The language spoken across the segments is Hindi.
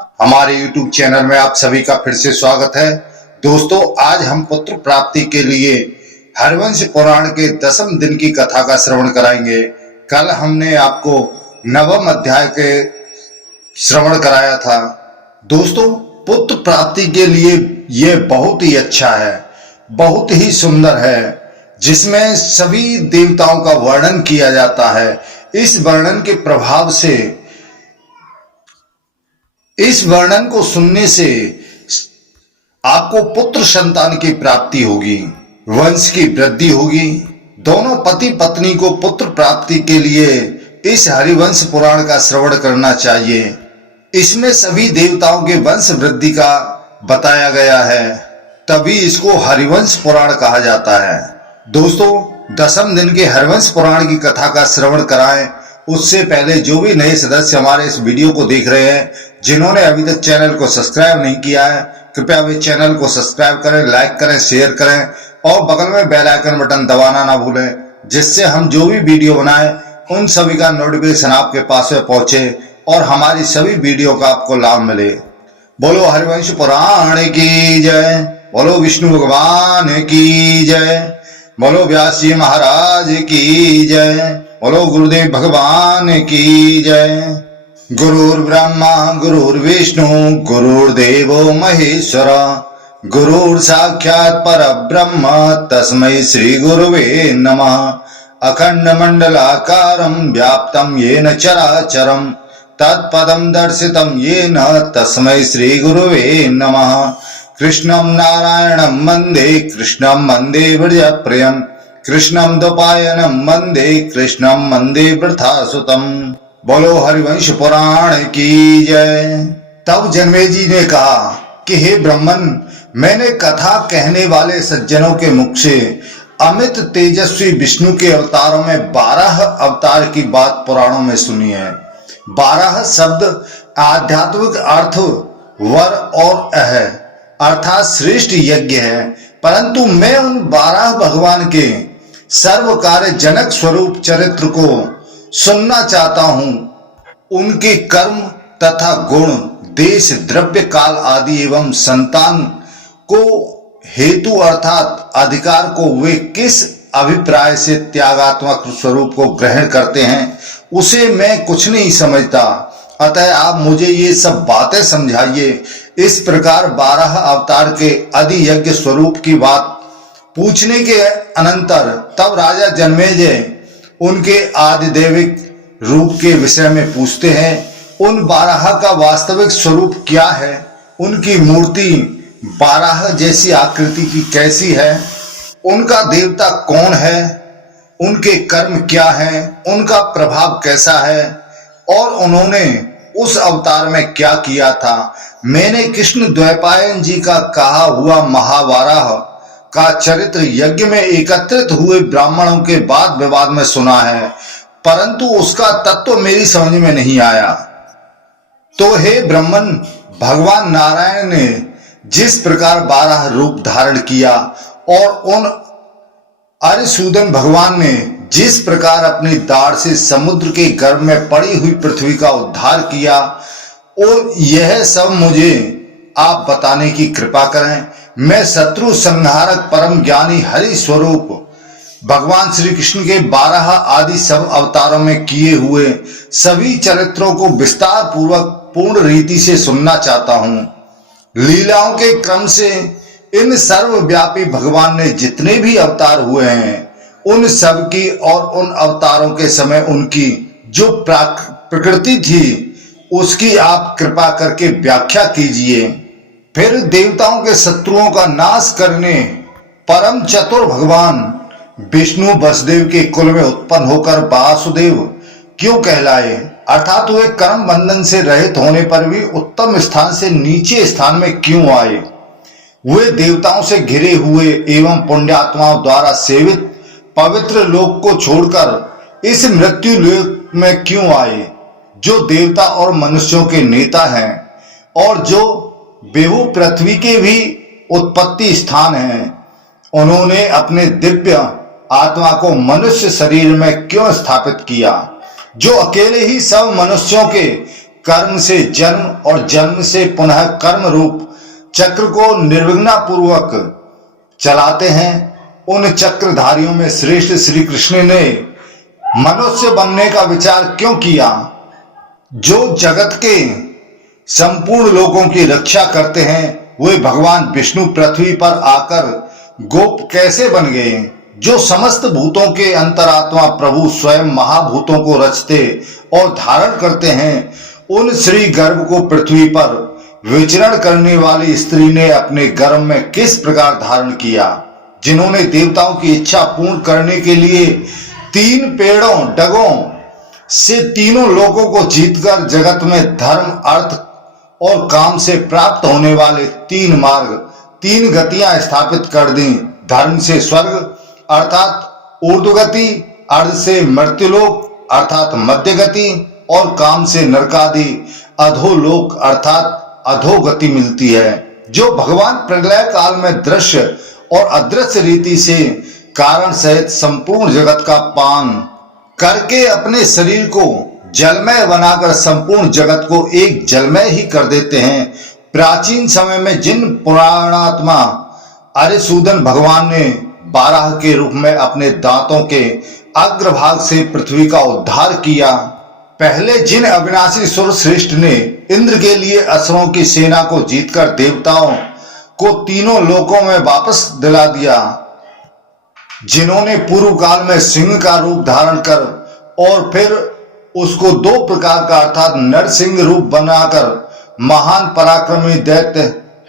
हमारे YouTube चैनल में आप सभी का फिर से स्वागत है। दोस्तों, आज हम पुत्र प्राप्ति के लिए हरिवंश पुराण के 10वें दिन की कथा का श्रवण कराएंगे। कल हमने आपको 9वें अध्याय के श्रवण कराया था। दोस्तों, पुत्र प्राप्ति के लिए यह बहुत ही अच्छा है, बहुत ही सुंदर है, जिसमें सभी देवताओं का वर्णन किया जाता है। इस वर्णन के प्रभाव से, इस वर्णन को सुनने से आपको पुत्र संतान की प्राप्ति होगी, वंश की वृद्धि होगी। दोनों पति पत्नी को पुत्र प्राप्ति के लिए इस हरिवंश पुराण का श्रवण करना चाहिए। इसमें सभी देवताओं के वंश वृद्धि का बताया गया है, तभी इसको हरिवंश पुराण कहा जाता है। दोस्तों, 10वें दिन के हरिवंश पुराण की कथा का श्रवण कराएं। उससे पहले जो भी नए सदस्य हमारे इस वीडियो को देख रहे हैं, जिन्होंने अभी तक चैनल को सब्सक्राइब नहीं किया है, कृपया वे चैनल को सब्सक्राइब करें, लाइक करें, शेयर करें और बगल में बेल आइकन बटन दबाना ना भूलें, जिससे हम जो भी वीडियो बनाएं उन सभी का नोटिफिकेशन आपके पास में पहुंचे और हमारी सभी वीडियो का आपको लाभ मिले। बोलो हरिवंश पुराण की जय, बोलो विष्णु भगवान की जय, बोलो व्यास जी महाराज की जय, बोलो गुरुदेव भगवान की जय। गुरुर्ब्रह्मा गुरुर्विष्णु गुरुर्देवो महेश्वर, गुरुर् साक्षात् परब्रह्म तस्मै श्री गुरुवे नमः। अखंड मंडलाकारं व्याप्तं येन चराचरं तत्पदं दर्शितं येन तस्मै श्री गुरुवे नमः। कृष्णं नारायणं वन्दे कृष्णं वन्दे व्रजप्रियं, कृष्णं द्वैपायनं वन्दे कृष्णं वन्दे वृथासुतं। बोलो हरिवंश पुराण की जय। तब जन्मेजय जी ने कहा कि हे ब्राह्मण, मैंने कथा कहने वाले सज्जनों के मुख से अमित तेजस्वी विष्णु के अवतारों में 12 अवतार की बात पुराणों में सुनी है। 12 शब्द आध्यात्मिक अर्थ वर और अह अर्थात श्रेष्ठ यज्ञ है, परंतु मैं उन 12 भगवान के सर्व कार्य जनक स्वरूप चरित्र को सुनना चाहता हूं। उनके कर्म तथा गुण, देश, द्रव्य, काल आदि एवं संतान को हेतु अर्थात अधिकार को वे किस अभिप्राय से त्यागात्मक स्वरूप को ग्रहण करते हैं, उसे मैं कुछ नहीं समझता। अतः आप मुझे ये सब बातें समझाइए। इस प्रकार 12 अवतार के आदि यज्ञ स्वरूप की बात पूछने के अनंतर तब राजा जन्मेजय उनके आदिदेविक रूप के विषय में पूछते हैं। उन 12 का वास्तविक स्वरूप क्या है, उनकी मूर्ति 12 जैसी आकृति की कैसी है, उनका देवता कौन है, उनके कर्म क्या है, उनका प्रभाव कैसा है और उन्होंने उस अवतार में क्या किया था। मैंने कृष्ण द्वैपायन जी का कहा हुआ महावाराह का चरित्र यज्ञ में एकत्रित हुए ब्राह्मणों के वाद विवाद में सुना है, परंतु उसका तत्व मेरी समझ में नहीं आया। तो हे ब्राह्मण, भगवान नारायण ने जिस प्रकार 12 रूप धारण किया और उन अरिसूदन भगवान ने जिस प्रकार अपनी दाढ़ से समुद्र के गर्भ में पड़ी हुई पृथ्वी का उद्धार किया, और यह सब मुझे आप बताने की कृपा करें। मैं शत्रु संहारक परम ज्ञानी हरि स्वरूप भगवान श्री कृष्ण के 12 आदि सब अवतारों में किए हुए सभी चरित्रों को विस्तार पूर्वक पूर्ण रीति से सुनना चाहता हूं। लीलाओं के क्रम से इन सर्वव्यापी भगवान ने जितने भी अवतार हुए हैं, उन सब की और उन अवतारों के समय उनकी जो प्रकृति थी, उसकी आप कृपा करके व्याख्या कीजिए। फिर देवताओं के शत्रुओं का नाश करने परम चतुर भगवान विष्णु वसुदेव के कुल में उत्पन्न होकर वासुदेव क्यों कहलाए, अर्थात वे कर्म बंधन से रहित होने पर भी उत्तम स्थान से नीचे स्थान में क्यों आए। वे देवताओं से घिरे हुए एवं पुण्यात्माओं द्वारा सेवित पवित्र लोक को छोड़कर इस मृत्यु लोक में क्यों आए, जो देवता और मनुष्यों के नेता हैं और जो बेहू पृथ्वी के भी उत्पत्ति स्थान हैं। उन्होंने अपने दिव्य आत्मा को मनुष्य शरीर में क्यों स्थापित किया, जो अकेले ही सब मनुष्यों के कर्म से जन्म और जन्म से पुनः कर्म रूप चक्र को निर्विघ्न पूर्वक चलाते हैं, उन चक्रधारियों में श्रेष्ठ श्री कृष्ण ने मनुष्य बनने का विचार क्यों किया? जो जगत के संपूर्ण लोगों की रक्षा करते हैं, वे भगवान विष्णु पृथ्वी पर आकर गोप कैसे बन गए? जो समस्त भूतों के अंतरात्मा प्रभु स्वयं महाभूतों को रचते और धारण करते हैं, उन श्री गर्भ को पृथ्वी पर विचरण करने वाली स्त्री ने अपने गर्भ में किस प्रकार धारण किया? जिन्होंने देवताओं की इच्छा पूर्ण करने के लिए 3 पेड़ों डगों से तीनों लोगों को जीतकर जगत में धर्म, अर्थ और काम से प्राप्त होने वाले 3 मार्ग, 3 गतियां स्थापित कर दी। धर्म से स्वर्ग अर्थात ऊर्ध्वगति, अर्थ से मर्त्यलोक अर्थात मध्य गति और काम से नरकादि अधोलोक अर्थात अधोगति मिलती है। जो भगवान प्रलय काल में दृश्य और अदृश्य रीति से कारण सहित संपूर्ण जगत का पान करके अपने शरीर को जलमय बनाकर संपूर्ण जगत को एक जलमय ही कर देते हैं। प्राचीन समय में जिन पुराणात्मा अरिसूदन भगवान ने बारह के रूप में अपने दांतों के अग्रभाग से पृथ्वी का उद्धार किया, पहले जिन अविनाशी सुर श्रेष्ठ ने इंद्र के लिए असुरों की सेना को जीतकर देवताओं को तीनों लोकों में वापस दिला दिया, जिन्होंने पूर्व काल में सिंह का रूप धारण कर और फिर उसको 2 प्रकार का अर्थात नरसिंह रूप बनाकर महान पराक्रमी दैत्य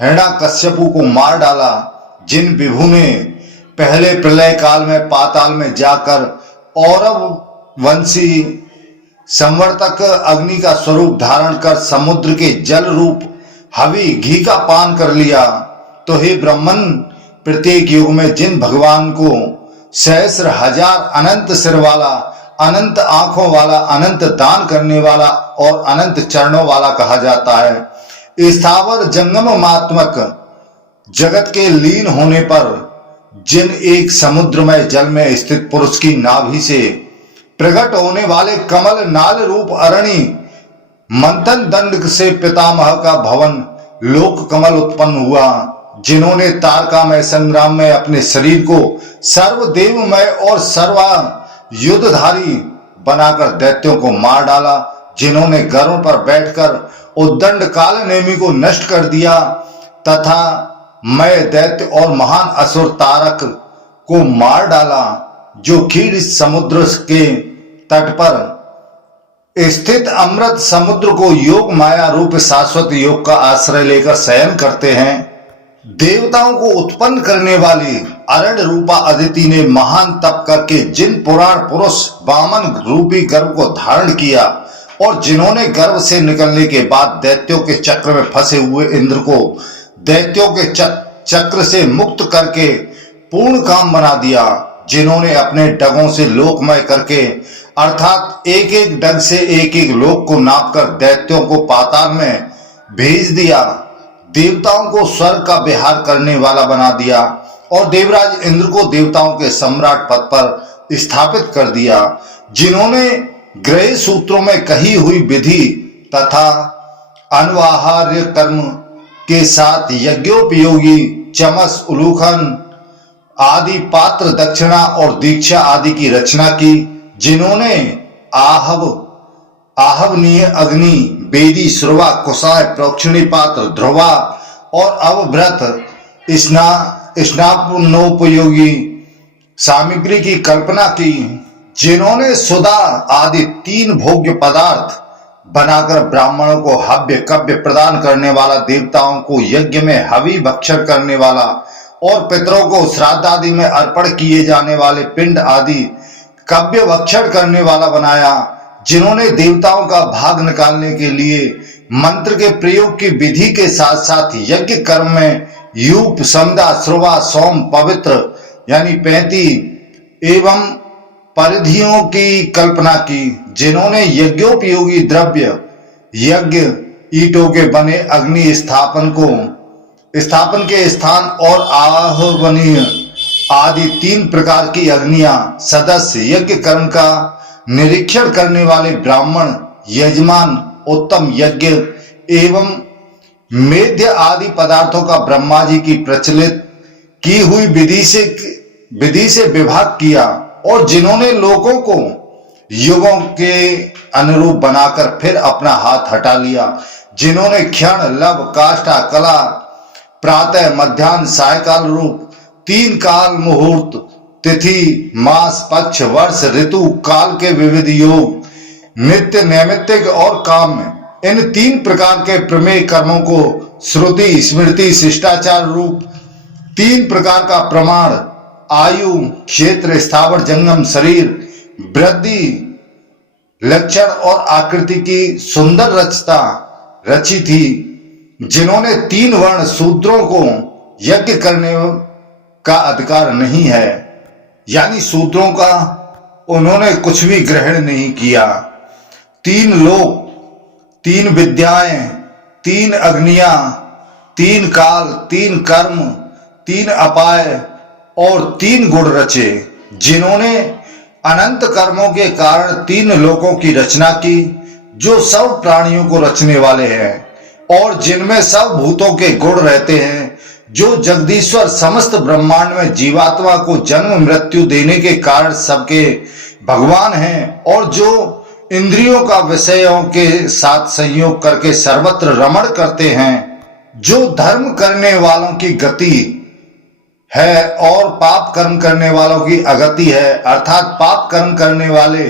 हिरण्याकश्यपु को मार डाला, जिन विभु ने पहले प्रलय काल में पाताल में जाकर औरव वंशी संवर्तक अग्नि का स्वरूप धारण कर समुद्र के जल रूप हवि घी का पान कर लिया, तो हे ब्राह्मण, प्रत्येक युग में जिन भगवान को सहस्र हजार अनंत सिर वाला, अनंत आंखों वाला, अनंत दान करने वाला और अनंत चरणों वाला कहा जाता है, स्थावर जंगम मात्मक जगत के लीन होने पर जिन एक समुद्रमय जल में स्थित पुरुष की नाभि से प्रकट होने वाले कमल नाल रूप अरणि मंथन दंड से पितामह का भवन लोक कमल उत्पन्न हुआ, जिन्होंने तारकामय संग्राम में अपने शरीर को सर्वदेवमय और सर्वा युद्धधारी बनाकर दैत्यों को मार डाला, जिन्होंने गरुड़ पर बैठकर उद्दंड काल नेमी को नष्ट कर दिया तथा मैं दैत्य और महान असुर तारक को मार डाला, जो क्षीर समुद्र के तट पर स्थित अमृत समुद्र को योग माया रूप शाश्वत योग का आश्रय लेकर शयन करते हैं। देवताओं को उत्पन्न करने वाली अरण्य रूपा अदिति ने महान तप करके जिन पुराण पुरुष वामन रूपी गर्भ को धारण किया और जिन्होंने गर्भ से निकलने के बाद दैत्यों के चक्र में फंसे हुए इंद्र को दैत्यों के चक्र से मुक्त करके पूर्ण काम बना दिया, जिन्होंने अपने डगों से लोकमय करके अर्थात एक एक डग से एक एक लोक को नापकर दैत्यों को पाताल में भेज दिया, देवताओं को स्वर्ग का विहार करने वाला बना दिया और देवराज इंद्र को देवताओं के सम्राट पद पर स्थापित कर दिया, जिन्होंने ग्रह सूत्रों में कही हुई विधि तथा अनवाहार्य कर्म के साथ यज्ञोपयोगी चमस, उलूखन आदि पात्र, दक्षिणा और दीक्षा आदि की रचना की, जिन्होंने आहवनीय अग्नि, बेदी, श्रुवा, कुशाय, प्रोक्षणी पात्र, ध्रुवा और अवभ्रत स्नापनोपयोगी सामग्री की कल्पना की, जिन्होंने सुधा आदि 3 भोग्य पदार्थ बनाकर ब्राह्मणों को हव्य कव्य प्रदान करने वाला, देवताओं को यज्ञ में हवि भक्षण करने वाला और पितरों को श्राद्ध आदि में अर्पण किए जाने वाले पिंड आदि कव्य भक्षण करने वाला बनाया, जिन्होंने देवताओं का भाग निकालने के लिए मंत्र के प्रयोग की विधि के साथ साथ यज्ञ कर्म में यूप, संध्या, श्रुवा, सोम, पवित्र यानी 35 एवं परिधियों की कल्पना की, जिन्होंने यज्ञोपयोगी द्रव्य, यज्ञ ईटों के बने अग्नि स्थापन के स्थान और आहवनीय आदि 3 प्रकार की अग्नियां, सदस्य, यज्ञ कर्म का निरीक्षण करने वाले ब्राह्मण, यजमान उत्तम यज्ञ एवं मेद्य आदि पदार्थों का ब्रह्मा जी की प्रचलित की हुई विधि से विभाग किया, और जिन्होंने लोगों को युगों के अनुरूप बनाकर फिर अपना हाथ हटा लिया, जिन्होंने क्षण लव काष्ठा कला प्रातः मध्याह्न सायकाल रूप 3 काल मुहूर्त तिथि मास पक्ष वर्ष ऋतु काल के विविध योग नित्य नैमित्तिक और काम्य इन 3 प्रकार के प्रमेय कर्मों को श्रुति स्मृति शिष्टाचार रूप 3 प्रकार का प्रमाण आयु क्षेत्र स्थावर जंगम शरीर वृद्धि लक्षण और आकृति की सुंदर रचता रची थी, जिन्होंने 3 वर्ण शूद्रों को यज्ञ करने का अधिकार नहीं है, यानी शूद्रों का उन्होंने कुछ भी ग्रहण नहीं किया। 3 लोक 3 विद्याएं 3 अग्नियां 3 काल 3 कर्म 3 अपाय और 3 गुण रचे, जिन्होंने अनंत कर्मों के कारण 3 लोकों की रचना की, जो सब प्राणियों को रचने वाले हैं और जिनमें सब भूतों के गुण रहते हैं, जो जगदीश्वर समस्त ब्रह्मांड में जीवात्मा को जन्म मृत्यु देने के कारण सबके भगवान हैं, और जो इंद्रियों का विषयों के साथ संयोग करके सर्वत्र रमण करते हैं, जो धर्म करने वालों की गति है और पाप कर्म करने वालों की अगति है, अर्थात पाप कर्म करने वाले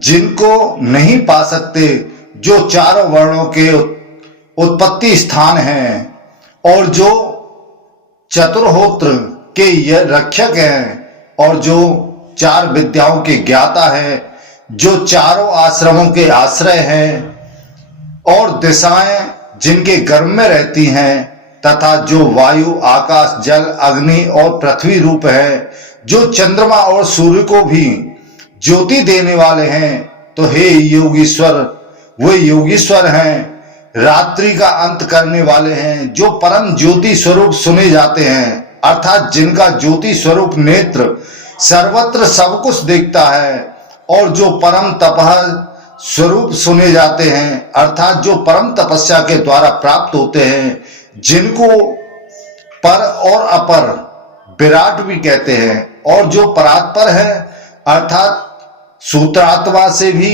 जिनको नहीं पा सकते, जो चारों वर्णों के उत्पत्ति स्थान हैं और जो चतुर्होत्र के रक्षक हैं और जो 4 विद्याओं के ज्ञाता है, जो चारों आश्रमों के आश्रय हैं और दिशाएं जिनके गर्भ में रहती हैं, तथा जो वायु आकाश जल अग्नि और पृथ्वी रूप है, जो चंद्रमा और सूर्य को भी ज्योति देने वाले हैं। तो हे योगीश्वर, वे योगीश्वर हैं, रात्रि का अंत करने वाले हैं, जो परम ज्योति स्वरूप सुने जाते हैं, अर्थात जिनका ज्योति स्वरूप नेत्र सर्वत्र सब कुछ देखता है, और जो परम तपह स्वरूप सुने जाते हैं, अर्थात जो परम तपस्या के द्वारा प्राप्त होते हैं, जिनको पर और अपर विराट भी कहते हैं, और जो परात्पर है अर्थात सूत्रात्मा से भी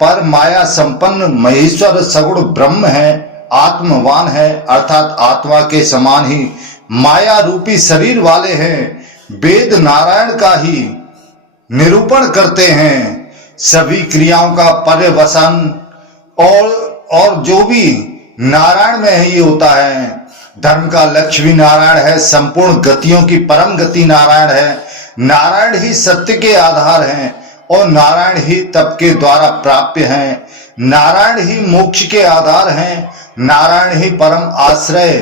पर माया संपन्न महेश्वर सगुण ब्रह्म है, आत्मवान है, अर्थात आत्मा के समान ही माया रूपी शरीर वाले हैं, वेद नारायण का ही निरूपण करते हैं, सभी क्रियाओं का पर्यवसन और जो भी नारायण में ही होता है। धर्म का लक्ष्य भी नारायण है, संपूर्ण गतियों की परम गति नारायण है, नारायण ही सत्य के आधार हैं और नारायण ही तप के द्वारा प्राप्य हैं, नारायण ही मोक्ष के आधार हैं, नारायण ही परम आश्रय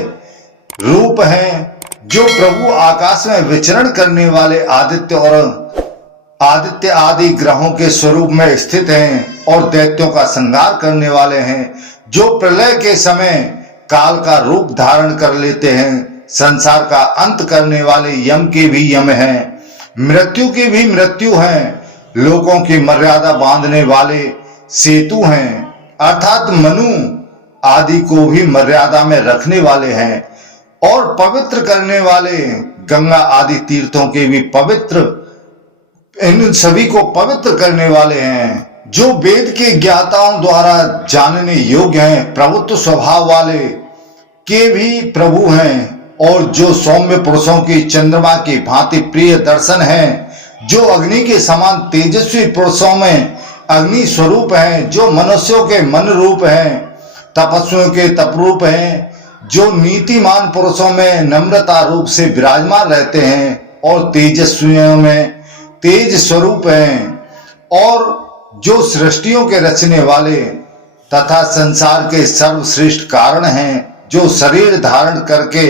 रूप हैं, जो प्रभु आकाश में विचरण करने वाले आदित्य आदि ग्रहों के स्वरूप में स्थित हैं और दैत्यों का संहार करने वाले हैं, जो प्रलय के समय काल का रूप धारण कर लेते हैं, संसार का अंत करने वाले यम के भी यम हैं, मृत्यु की भी मृत्यु हैं, लोगों की मर्यादा बांधने वाले सेतु हैं, अर्थात मनु आदि को भी मर्यादा में रखने वाले हैं, और पवित्र करने वाले गंगा आदि तीर्थों के भी पवित्र, इन सभी को पवित्र करने वाले हैं, जो वेद के ज्ञाताओं द्वारा जानने योग्य हैं, प्रभुत्व स्वभाव वाले के भी प्रभु हैं, और जो सौम्य पुरुषों की चंद्रमा की भांति प्रिय दर्शन हैं, जो अग्नि के समान तेजस्वी पुरुषों में अग्नि स्वरूप हैं, जो मनुष्यों के मन रूप हैं, तपस्वियों के तप रूप हैं, जो नीतिमान पुरुषों में नम्रता रूप से विराजमान रहते हैं, और तेजस्वियों में तेज स्वरूप हैं, और जो सृष्टियों के रचने वाले तथा संसार के सर्वश्रेष्ठ कारण हैं, जो शरीर धारण करके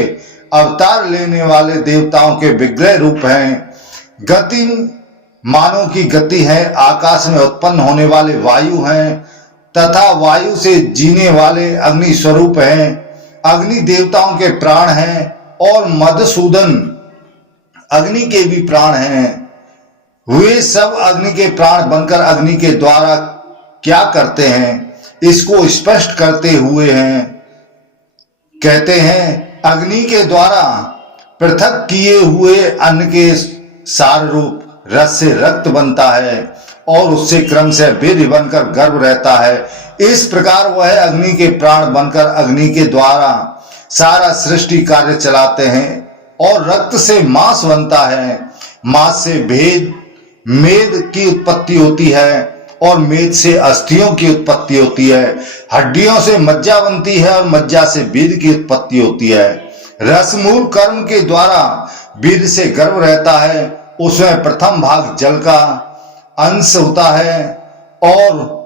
अवतार लेने वाले देवताओं के विग्रह रूप हैं, गति मानव की गति है, आकाश में उत्पन्न होने वाले वायु हैं, तथा वायु से जीने वाले अग्नि स्वरूप हैं, अग्नि देवताओं के प्राण हैं, और मधुसूदन अग्नि के भी प्राण हैं। वे सब अग्नि के प्राण बनकर अग्नि के द्वारा क्या करते हैं? इसको स्पष्ट करते हुए कहते हैं, अग्नि के द्वारा पृथक किए हुए अन्न के सार रूप रस से रक्त बनता है और उससे क्रम से वीर्य बनकर गर्भ रहता है। इस प्रकार वह अग्नि के प्राण बनकर अग्नि के द्वारा सारा सृष्टि कार्य चलाते हैं और रक्त से मांस बनता है, मांस से मेद की उत्पत्ति होती है और मेद से अस्थियों की उत्पत्ति होती है, हड्डियों से मज्जा बनती है और मज्जा से वीर्य की उत्पत्ति होती है। रसमूल कर्म के द्वारा वीर्य से गर्भ रहता है, उसमें प्रथम भाग जल का अंश होता है और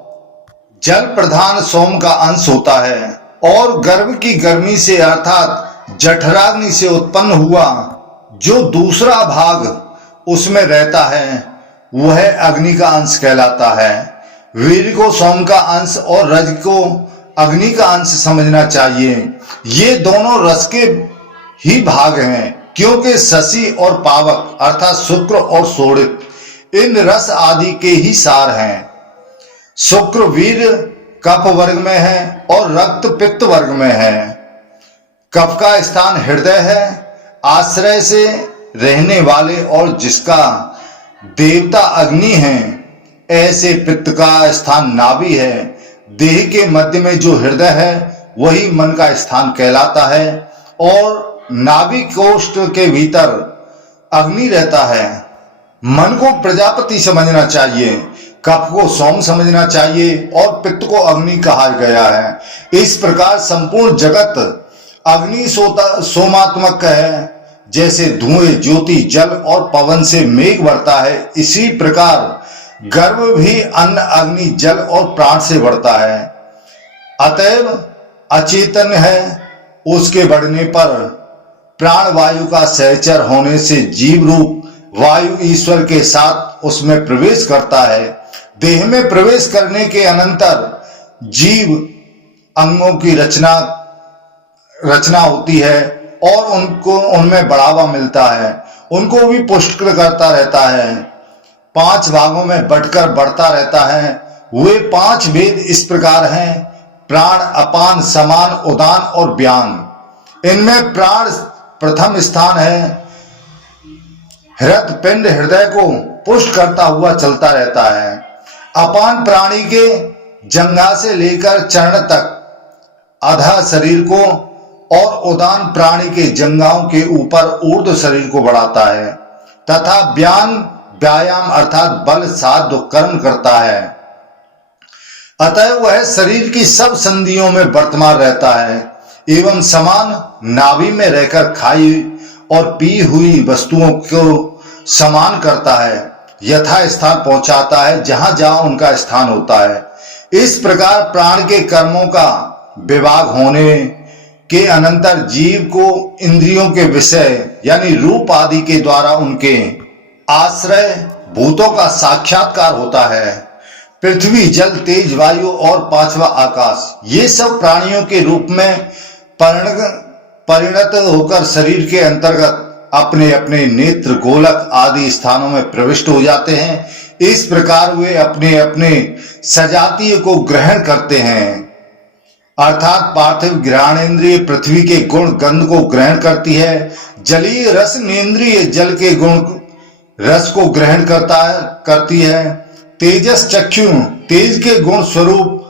जल प्रधान सोम का अंश होता है और गर्भ की गर्मी से अर्थात जठराग्नि से उत्पन्न हुआ जो दूसरा भाग उसमें रहता है वह अग्नि का अंश कहलाता है। वीर्य को सोम का अंश और रज को अग्नि का अंश समझना चाहिए। ये दोनों रस के ही भाग हैं, क्योंकि शशि और पावक अर्थात शुक्र और शोणित इन रस आदि के ही सार हैं। शुक्र वीर्य कफ वर्ग में है और रक्त पित्त वर्ग में है। कफ का स्थान हृदय है, आश्रय से रहने वाले और जिसका देवता अग्नि है। ऐसे पित्त का स्थान नाभि है। देह के मध्य में जो हृदय है वही मन का स्थान कहलाता है और नाभि कोष्ठ के भीतर अग्नि रहता है। मन को प्रजापति समझना चाहिए, कफ को सोम समझना चाहिए और पित्त को अग्नि कहा गया है। इस प्रकार संपूर्ण जगत अग्नि सोमात्मक है। जैसे धुएं, ज्योति, जल और पवन से मेघ बढ़ता है, इसी प्रकार गर्भ भी अन्न, अग्नि, जल और प्राण से बढ़ता है। अतएव अचेतन है, उसके बढ़ने पर प्राण वायु का सहचर होने से जीव रूप वायु ईश्वर के साथ उसमें प्रवेश करता है। देह में प्रवेश करने के अनंतर जीव अंगों की रचना होती है और उनमें बढ़ावा मिलता है, उनको भी पुष्ट करता रहता है, 5 भागों में बंटकर बढ़ता रहता है। वे 5 भेद इस प्रकार हैं, प्राण, अपान, समान, उदान और व्यान। इनमें प्राण प्रथम स्थान है। हृत पिंड हृदय को पुष्ट करता हुआ चलता रहता है। अपान प्राणी के जंघा से लेकर चरण तक आधा शरीर को और उदान प्राणी के जंघाओं के ऊपर ऊर्ध्व शरीर को बढ़ाता है तथा व्यान व्यायाम अर्थात बल साध्य कर्म करता है। अतः वह शरीर की सब संधियों में वर्तमान रहता है एवं समान नाभि में रहकर खाई और पी हुई वस्तुओं को समान करता है, यथा स्थान पहुंचाता है जहां जहां उनका स्थान होता है। इस प्रकार प्राण के कर्मों का विभाग होने के अनंतर जीव को इंद्रियों के विषय यानी रूप आदि के द्वारा उनके आश्रय भूतों का साक्षात्कार होता है। पृथ्वी, जल, तेज, वायु और 5वां आकाश, ये सब प्राणियों के रूप में परिणत होकर शरीर के अंतर्गत अपने अपने नेत्र, गोलक आदि स्थानों में प्रविष्ट हो जाते हैं। इस प्रकार वे अपने अपने सजातीय को ग्रहण करते हैं, अर्थात पार्थिव घ्राणेन्द्रिय पृथ्वी के गुण गंध को ग्रहण करती है, जलीय रस नेन्द्रिय जल के गुण रस को ग्रहण करती है, तेजस चक्षु तेज के गुण स्वरूप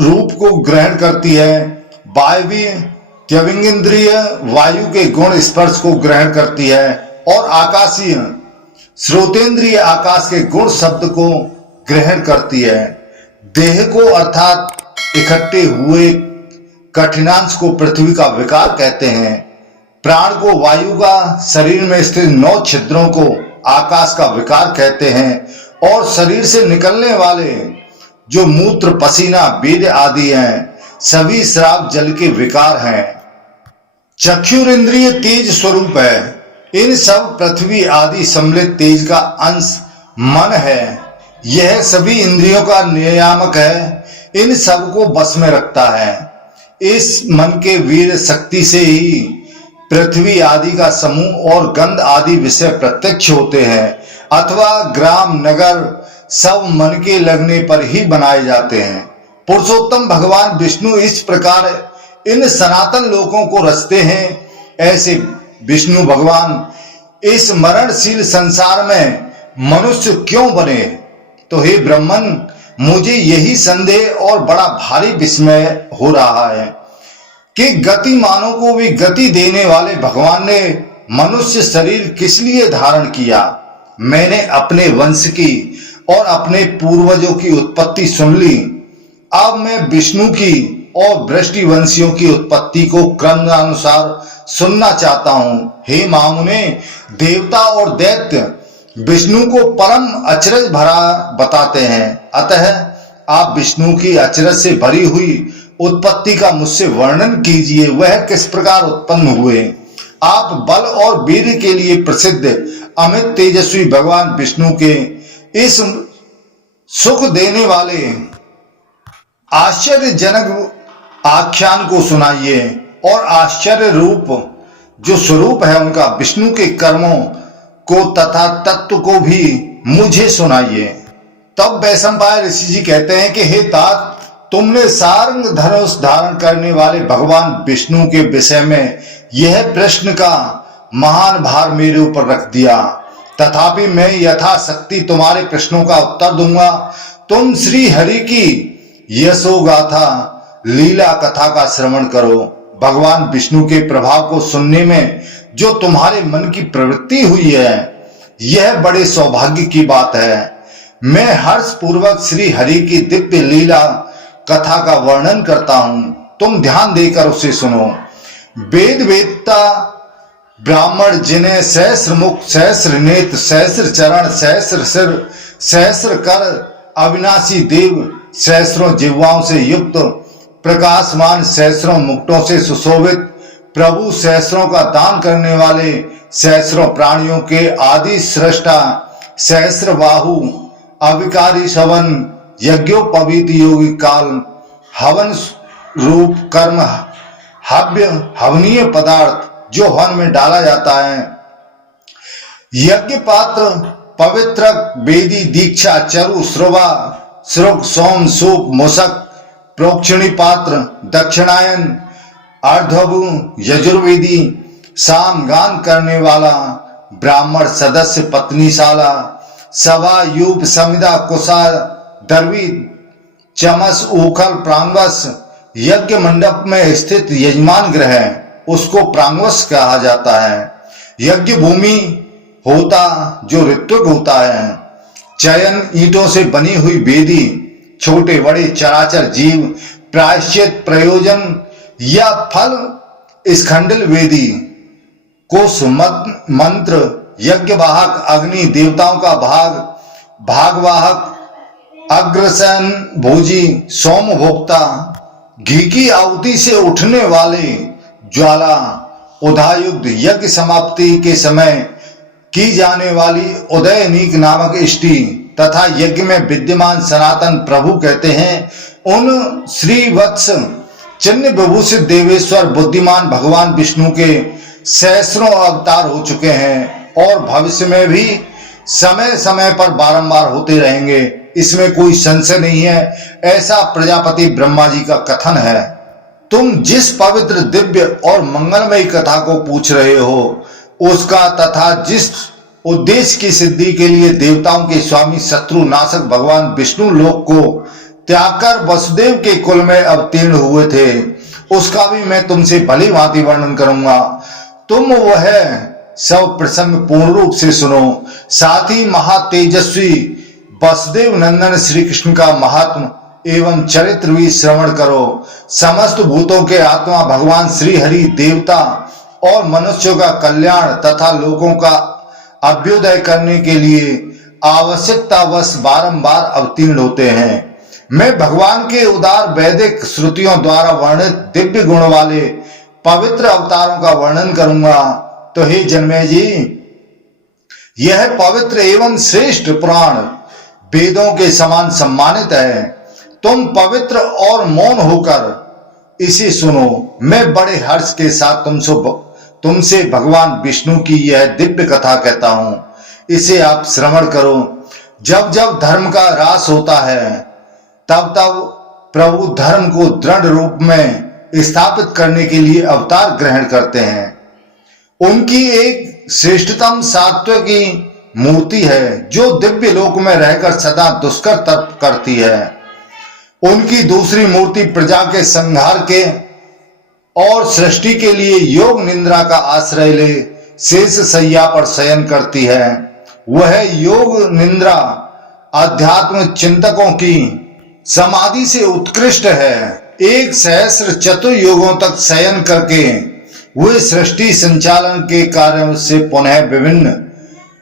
रूप को ग्रहण करती है, वायवी त्यविंगेंद्रिय वायु के गुण स्पर्श को ग्रहण करती है और आकाशीय श्रोतेंद्रिय आकाश के गुण शब्द को ग्रहण करती है। देह को अर्थात इकट्ठे हुए कठिनांश को पृथ्वी का विकार कहते हैं। प्राण को वायु का, शरीर में स्थित 9 छिद्रों को आकाश का विकार कहते हैं और शरीर से निकलने वाले जो मूत्र, पसीना, वीर्य आदि हैं सभी श्राप जल के विकार हैं। चक्षुरेंद्रिय तेज स्वरूप है। इन सब पृथ्वी आदि सम्मिलित तेज का अंश मन है। यह सभी इंद्रियों का नियामक है, इन सब को बस में रखता है। इस मन के वीर शक्ति से ही पृथ्वी आदि का समूह और गंध आदि विषय प्रत्यक्ष होते हैं अथवा ग्राम नगर सब मन के लगने पर ही बनाए जाते हैं। पुरुषोत्तम भगवान विष्णु इस प्रकार इन सनातन लोकों को रचते हैं। ऐसे विष्णु भगवान इस मरणशील संसार में मनुष्य क्यों बने? तो हे ब्राह्मण, मुझे यही संदेह और बड़ा भारी विस्मय हो रहा है कि गतिमानों को भी गति देने वाले भगवान ने मनुष्य शरीर किस लिए धारण किया। मैंने अपने वंश की और अपने पूर्वजों की उत्पत्ति सुन ली। अब मैं विष्णु की और वृष्टिवंशियों की उत्पत्ति को क्रमानुसार सुनना चाहता हूं। हे महामुने, देवता और दैत्य विष्णु को परम अचरज भरा बताते हैं, अतः आप विष्णु की अचरज से भरी हुई उत्पत्ति का मुझसे वर्णन कीजिए। वह किस प्रकार उत्पन्न हुए? आप बल और वीर के लिए प्रसिद्ध अमित तेजस्वी भगवान विष्णु के इस सुख देने वाले आश्चर्यजनक आख्यान को सुनाइए और आश्चर्य रूप जो स्वरूप है उनका विष्णु के कर्मों को तथा तत्व को भी मुझे सुनाइए। तब वैशंपायन ऋषि जी कहते हैं कि हे तात, तुमने सारंग धनुष धारण करने वाले भगवान विष्णु के विषय में यह प्रश्न का महान भार मेरे ऊपर रख दिया, तथापि मैं यथाशक्ति तुम्हारे प्रश्नों का उत्तर दूंगा। तुम श्री हरि की यशोगाथा लीला कथा का श्रवण करो। भगवान विष्णु के प्रभाव को सुनने में जो तुम्हारे मन की प्रवृत्ति हुई है, यह बड़े सौभाग्य की बात है। मैं हर्ष पूर्वक श्री हरि की दिव्य लीला कथा का वर्णन करता हूं, तुम ध्यान देकर उसे सुनो। वेद वेदता ब्राह्मण जिन्हें सहस्र मुख, सहस्र नेत्र, सहस्र चरण, सहस्र सिर, सहस्र कर, अविनाशी देव, सहस्रों जिह्वाओं से युक्त, प्रकाशमान, सहस्रों मुकुटों से सुशोभित प्रभु, सहस्रों का दान करने वाले, सहस्रों प्राणियों के आदि सृष्टा, सहस्र बाहु, अविकारी शवन, यज्ञोपवीत योगी काल, हवन रूप कर्म, हव्य हवनीय पदार्थ जो हवन में डाला जाता है, यज्ञ पात्र, पवित्र वेदी, दीक्षा, चरु, श्रुवा, श्रुग, सोम, सूप, मूषक, प्रोक्षणी पात्र, दक्षिणायन, अर्धभु, यजुर्वेदी, साम गान करने वाला, ब्राह्मण, सदस्य, पत्नीशाला, सभा, यूप, समिधा, कुशा, दरवी, चमस, उखल, प्रांगवस, यज्ञ मंडप में स्थित यजमान गृह, उसको प्रांगवस कहा जाता है। यज्ञ भूमि होता जो ऋत्विक होता है, चयन, ईंटों से बनी हुई वेदी, छोटे बड़े चराचर जीव, प्रायश्चित, प्रयोजन या फल, स्खंडल वेदी, कोश, मंत्र, यज्ञवाहक, अग्नि, देवताओं का भाग, भागवाहक, अग्रसन, भोजी, सोम भोक्ता, घी की आहुति से उठने वाले, ज्वाला, उधायुक्त, यज्ञ समाप्ति के समय की जाने वाली उदयनीक नामक इष्टि तथा यज्ञ में विद्यमान सनातन प्रभु कहते हैं। उन श्रीवत्स चिन्ह विभूषित देवेश्वर बुद्धिमान भगवान विष्णु के सहस्रों अवतार हो चुके हैं और भविष्य में भी समय समय पर बारंबार होते रहेंगे, इसमें कोई संशय नहीं है, ऐसा प्रजापति ब्रह्मा जी का कथन है। तुम जिस पवित्र, दिव्य और मंगलमयी कथा को पूछ रहे हो, उसका तथा जिस उद्देश्य की सिद्धि के लिए देवताओं के स्वामी शत्रु नाशक भगवान विष्णु लोक को त्याग कर वसुदेव के कुल में अवतीर्ण हुए थे, उसका भी मैं तुमसे भली भांति वर्णन करूंगा। तुम वह सब प्रसंग पूर्ण रूप से सुनो। साथ ही महातेजस्वी वसुदेव नंदन श्री कृष्ण का महात्म एवं चरित्र भी श्रवण करो। समस्त भूतों के आत्मा भगवान श्री हरि देवता और मनुष्यों का कल्याण तथा लोगों का अभ्युदय करने के लिए आवश्यकतावश बारंबार अवतीर्ण होते हैं। मैं भगवान के उदार वैदिक श्रुतियों द्वारा वर्णित दिव्य गुण वाले पवित्र अवतारों का वर्णन करूंगा। तो हे जन्मे जी, यह पवित्र एवं श्रेष्ठ पुराण वेदों के समान सम्मानित है। तुम पवित्र और मौन होकर इसे सुनो। मैं बड़े हर्ष के साथ तुमसे भगवान विष्णु की यह दिव्य कथा कहता हूं, इसे आप श्रवण करो। जब जब धर्म का ह्रास होता है, तब तब प्रभु धर्म को दृढ़ रूप में स्थापित करने के लिए अवतार ग्रहण करते हैं। उनकी एक श्रेष्ठतम सात्व की मूर्ति है जो दिव्य लोक में रहकर सदा दुष्कर तप करती है। उनकी दूसरी मूर्ति प्रजा के संहार के और सृष्टि के लिए योग निद्रा का आश्रय ले शेष शैया पर शयन करती है। वह योग निद्रा अध्यात्म चिंतकों की समाधि से उत्कृष्ट है। 1,000 चतुर्युगों तक शयन करके वे सृष्टि संचालन के कार्यों से पुनः विभिन्न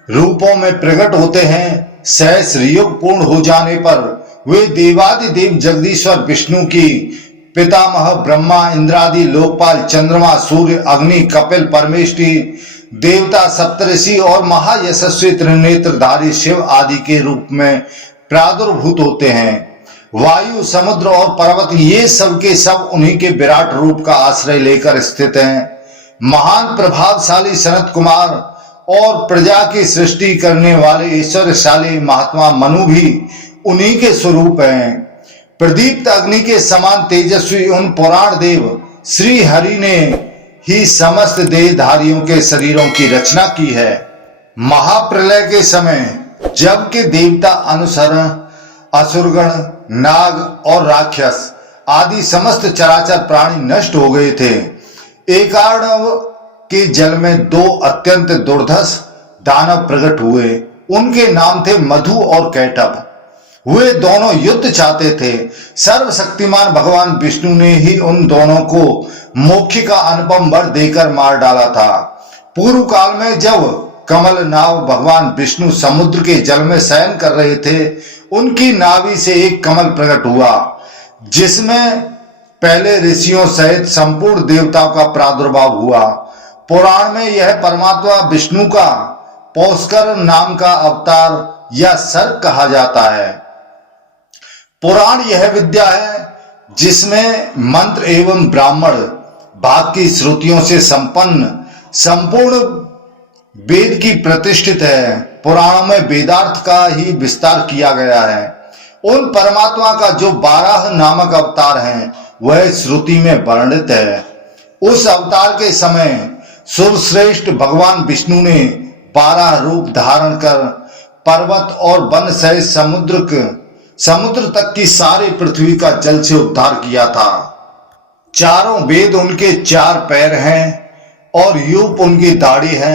रूपों में प्रकट होते हैं। 1,000 युग पूर्ण हो जाने पर वे देवादिदेव जगदीश्वर विष्णु की पितामह ब्रह्मा, इंद्रादि लोकपाल, चंद्रमा, सूर्य, अग्नि, कपिल, परमेष्टि, देवता, सप्तऋषि और महायशस्वी त्रिनेत्रधारी शिव आदि के रूप में प्रादुर्भूत होते हैं। वायु, समुद्र और पर्वत ये सब के सब उन्हीं के विराट रूप का आश्रय लेकर स्थित हैं। महान प्रभावशाली सनत कुमार और प्रजा की सृष्टि करने वाले ईश्वरशाली महात्मा मनु भी उन्हीं के स्वरूप हैं। प्रदीप्त अग्नि के समान तेजस्वी उन पुराण देव श्री हरि ने ही समस्त देहधारियों के शरीरों की रचना की है। महाप्रलय के समय जब के देवता अनुसरण, असुरगण, नाग और राक्षस आदि समस्त चराचर प्राणी नष्ट हो गए थे, एकार्णव के जल में 2 अत्यंत दुर्धर्ष दानव प्रकट हुए। उनके नाम थे मधु और कैटभ। वे दोनों युद्ध चाहते थे। सर्वशक्तिमान भगवान विष्णु ने ही उन दोनों को मोक्ष का अनुपम वर देकर मार डाला था। पूर्व काल में जब कमल नाव भगवान विष्णु समुद्र के जल में शयन कर रहे थे, उनकी नाभि से एक कमल प्रकट हुआ जिसमें पहले ऋषियों सहित संपूर्ण देवताओं का प्रादुर्भाव हुआ। पुराण में यह परमात्मा विष्णु का पौष्कर नाम का अवतार या सर्ग कहा जाता है। पुराण यह विद्या है जिसमें मंत्र एवं ब्राह्मण भाग की श्रुतियों से संपूर्ण वेद की प्रतिष्ठित है। पुराणों में वेदार्थ का ही विस्तार किया गया है। उन परमात्मा का जो 12 नामक अवतार हैं वह श्रुति में वर्णित है। उस अवतार के समय सुरश्रेष्ठ भगवान विष्णु ने 12 रूप धारण कर पर्वत और वन सहित समुद्र तक की सारी पृथ्वी का जल से उद्धार किया था। चारों वेद उनके 4 पैर हैं और यूप उनकी दाढ़ी है।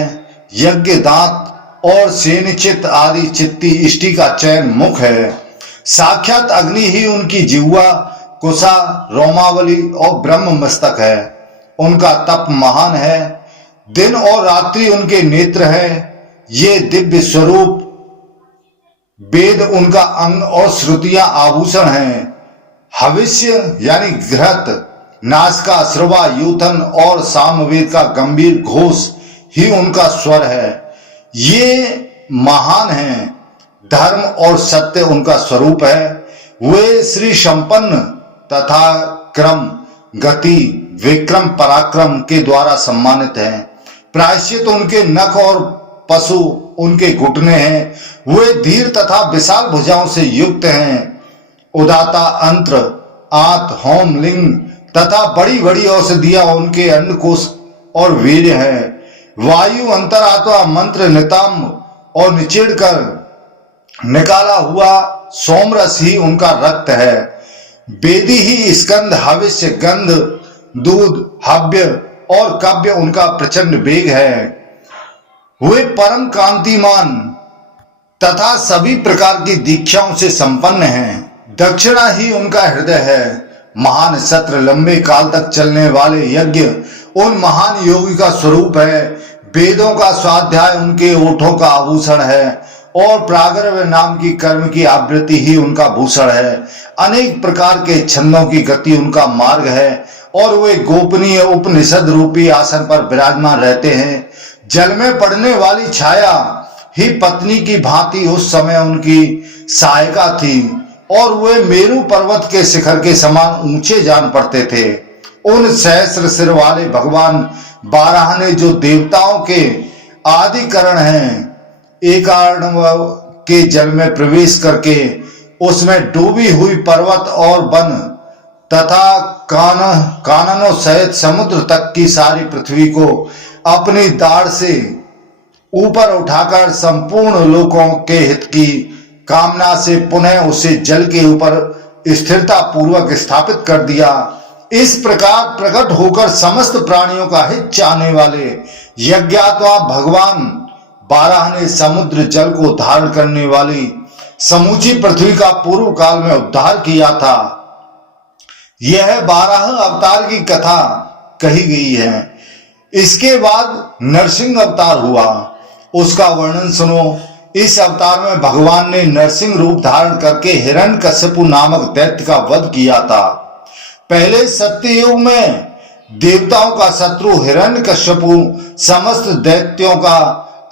यज्ञ दांत और सेनचित आदि चित्ती इष्टि का चयन मुख है। साक्षात अग्नि ही उनकी जिह्वा, कुशा, रोमावली और ब्रह्म मस्तक है। उनका तप महान है। दिन और रात्रि उनके नेत्र है। ये दिव्य स्वरूप वेद उनका अंग और श्रुतियां आभूषण हैं। हविष्य यानी घृत, नासिका, श्रवा, यूथन और सामवेद का गंभीर घोष ही उनका स्वर है। ये महान हैं। धर्म और सत्य उनका स्वरूप है। वे श्री संपन्न तथा क्रम, गति, विक्रम, पराक्रम के द्वारा सम्मानित हैं। प्रायश्चित उनके नख और पशु उनके घुटने हैं। वे धीर तथा विशाल भुजाओं से युक्त हैं। उदाता अंत्र, आंत, होम, लिंग तथा बड़ी बड़ी औषधियां उनके अन्नकोश और वीर्य है। वायु, अंतरात्मा, मंत्र, नितंब और निचेड़ कर निकाला हुआ सोमरस ही उनका रक्त है। वेदी ही स्कंद, हविष्य, गंध, दूध, हव्य और काव्य उनका प्रचंड वेग है। वे परम कांतिमान तथा सभी प्रकार की दीक्षाओं से संपन्न हैं। दक्षिणा ही उनका हृदय है। महान सत्र, लंबे काल तक चलने वाले यज्ञ उन महान योगी का स्वरूप है। वेदों का स्वाध्याय उनके ओठों का आभूषण है और प्रागर्भ नाम की कर्म की आवृत्ति ही उनका भूषण है। अनेक प्रकार के छंदों की गति उनका मार्ग है और वे गोपनीय उपनिषद रूपी आसन पर विराजमान रहते हैं। जल में पड़ने वाली छाया ही पत्नी की भांति उस समय उनकी सहायिका थी और वे मेरू पर्वत के शिखर के समान ऊंचे जान पड़ते थे। उन सहस्र सिर वाले भगवान बारह ने जो देवताओं के आदिकरण हैं, एकार्णव के जल में प्रवेश करके उसमें डूबी हुई पर्वत और वन तथा काननों सहित समुद्र तक की सारी पृथ्वी को अपनी दाढ़ से ऊपर उठाकर संपूर्ण लोकों के हित की कामना से पुनः उसे जल के ऊपर स्थिरता पूर्वक स्थापित कर दिया। इस प्रकार प्रकट होकर समस्त प्राणियों का हित चाहने वाले यज्ञात्मा भगवान बारह ने समुद्र जल को धारण करने वाली समूची पृथ्वी का पूर्व काल में उद्धार किया था। यह 12 अवतार की कथा कही गई है। इसके बाद नरसिंह अवतार हुआ, उसका वर्णन सुनो। इस अवतार में भगवान ने नरसिंह रूप धारण करके हिरण्यकश्यपु नामक दैत्य का वध किया था। पहले सत्ययुग में देवताओं का शत्रु हिरण्यकश्यपु समस्त दैत्यों का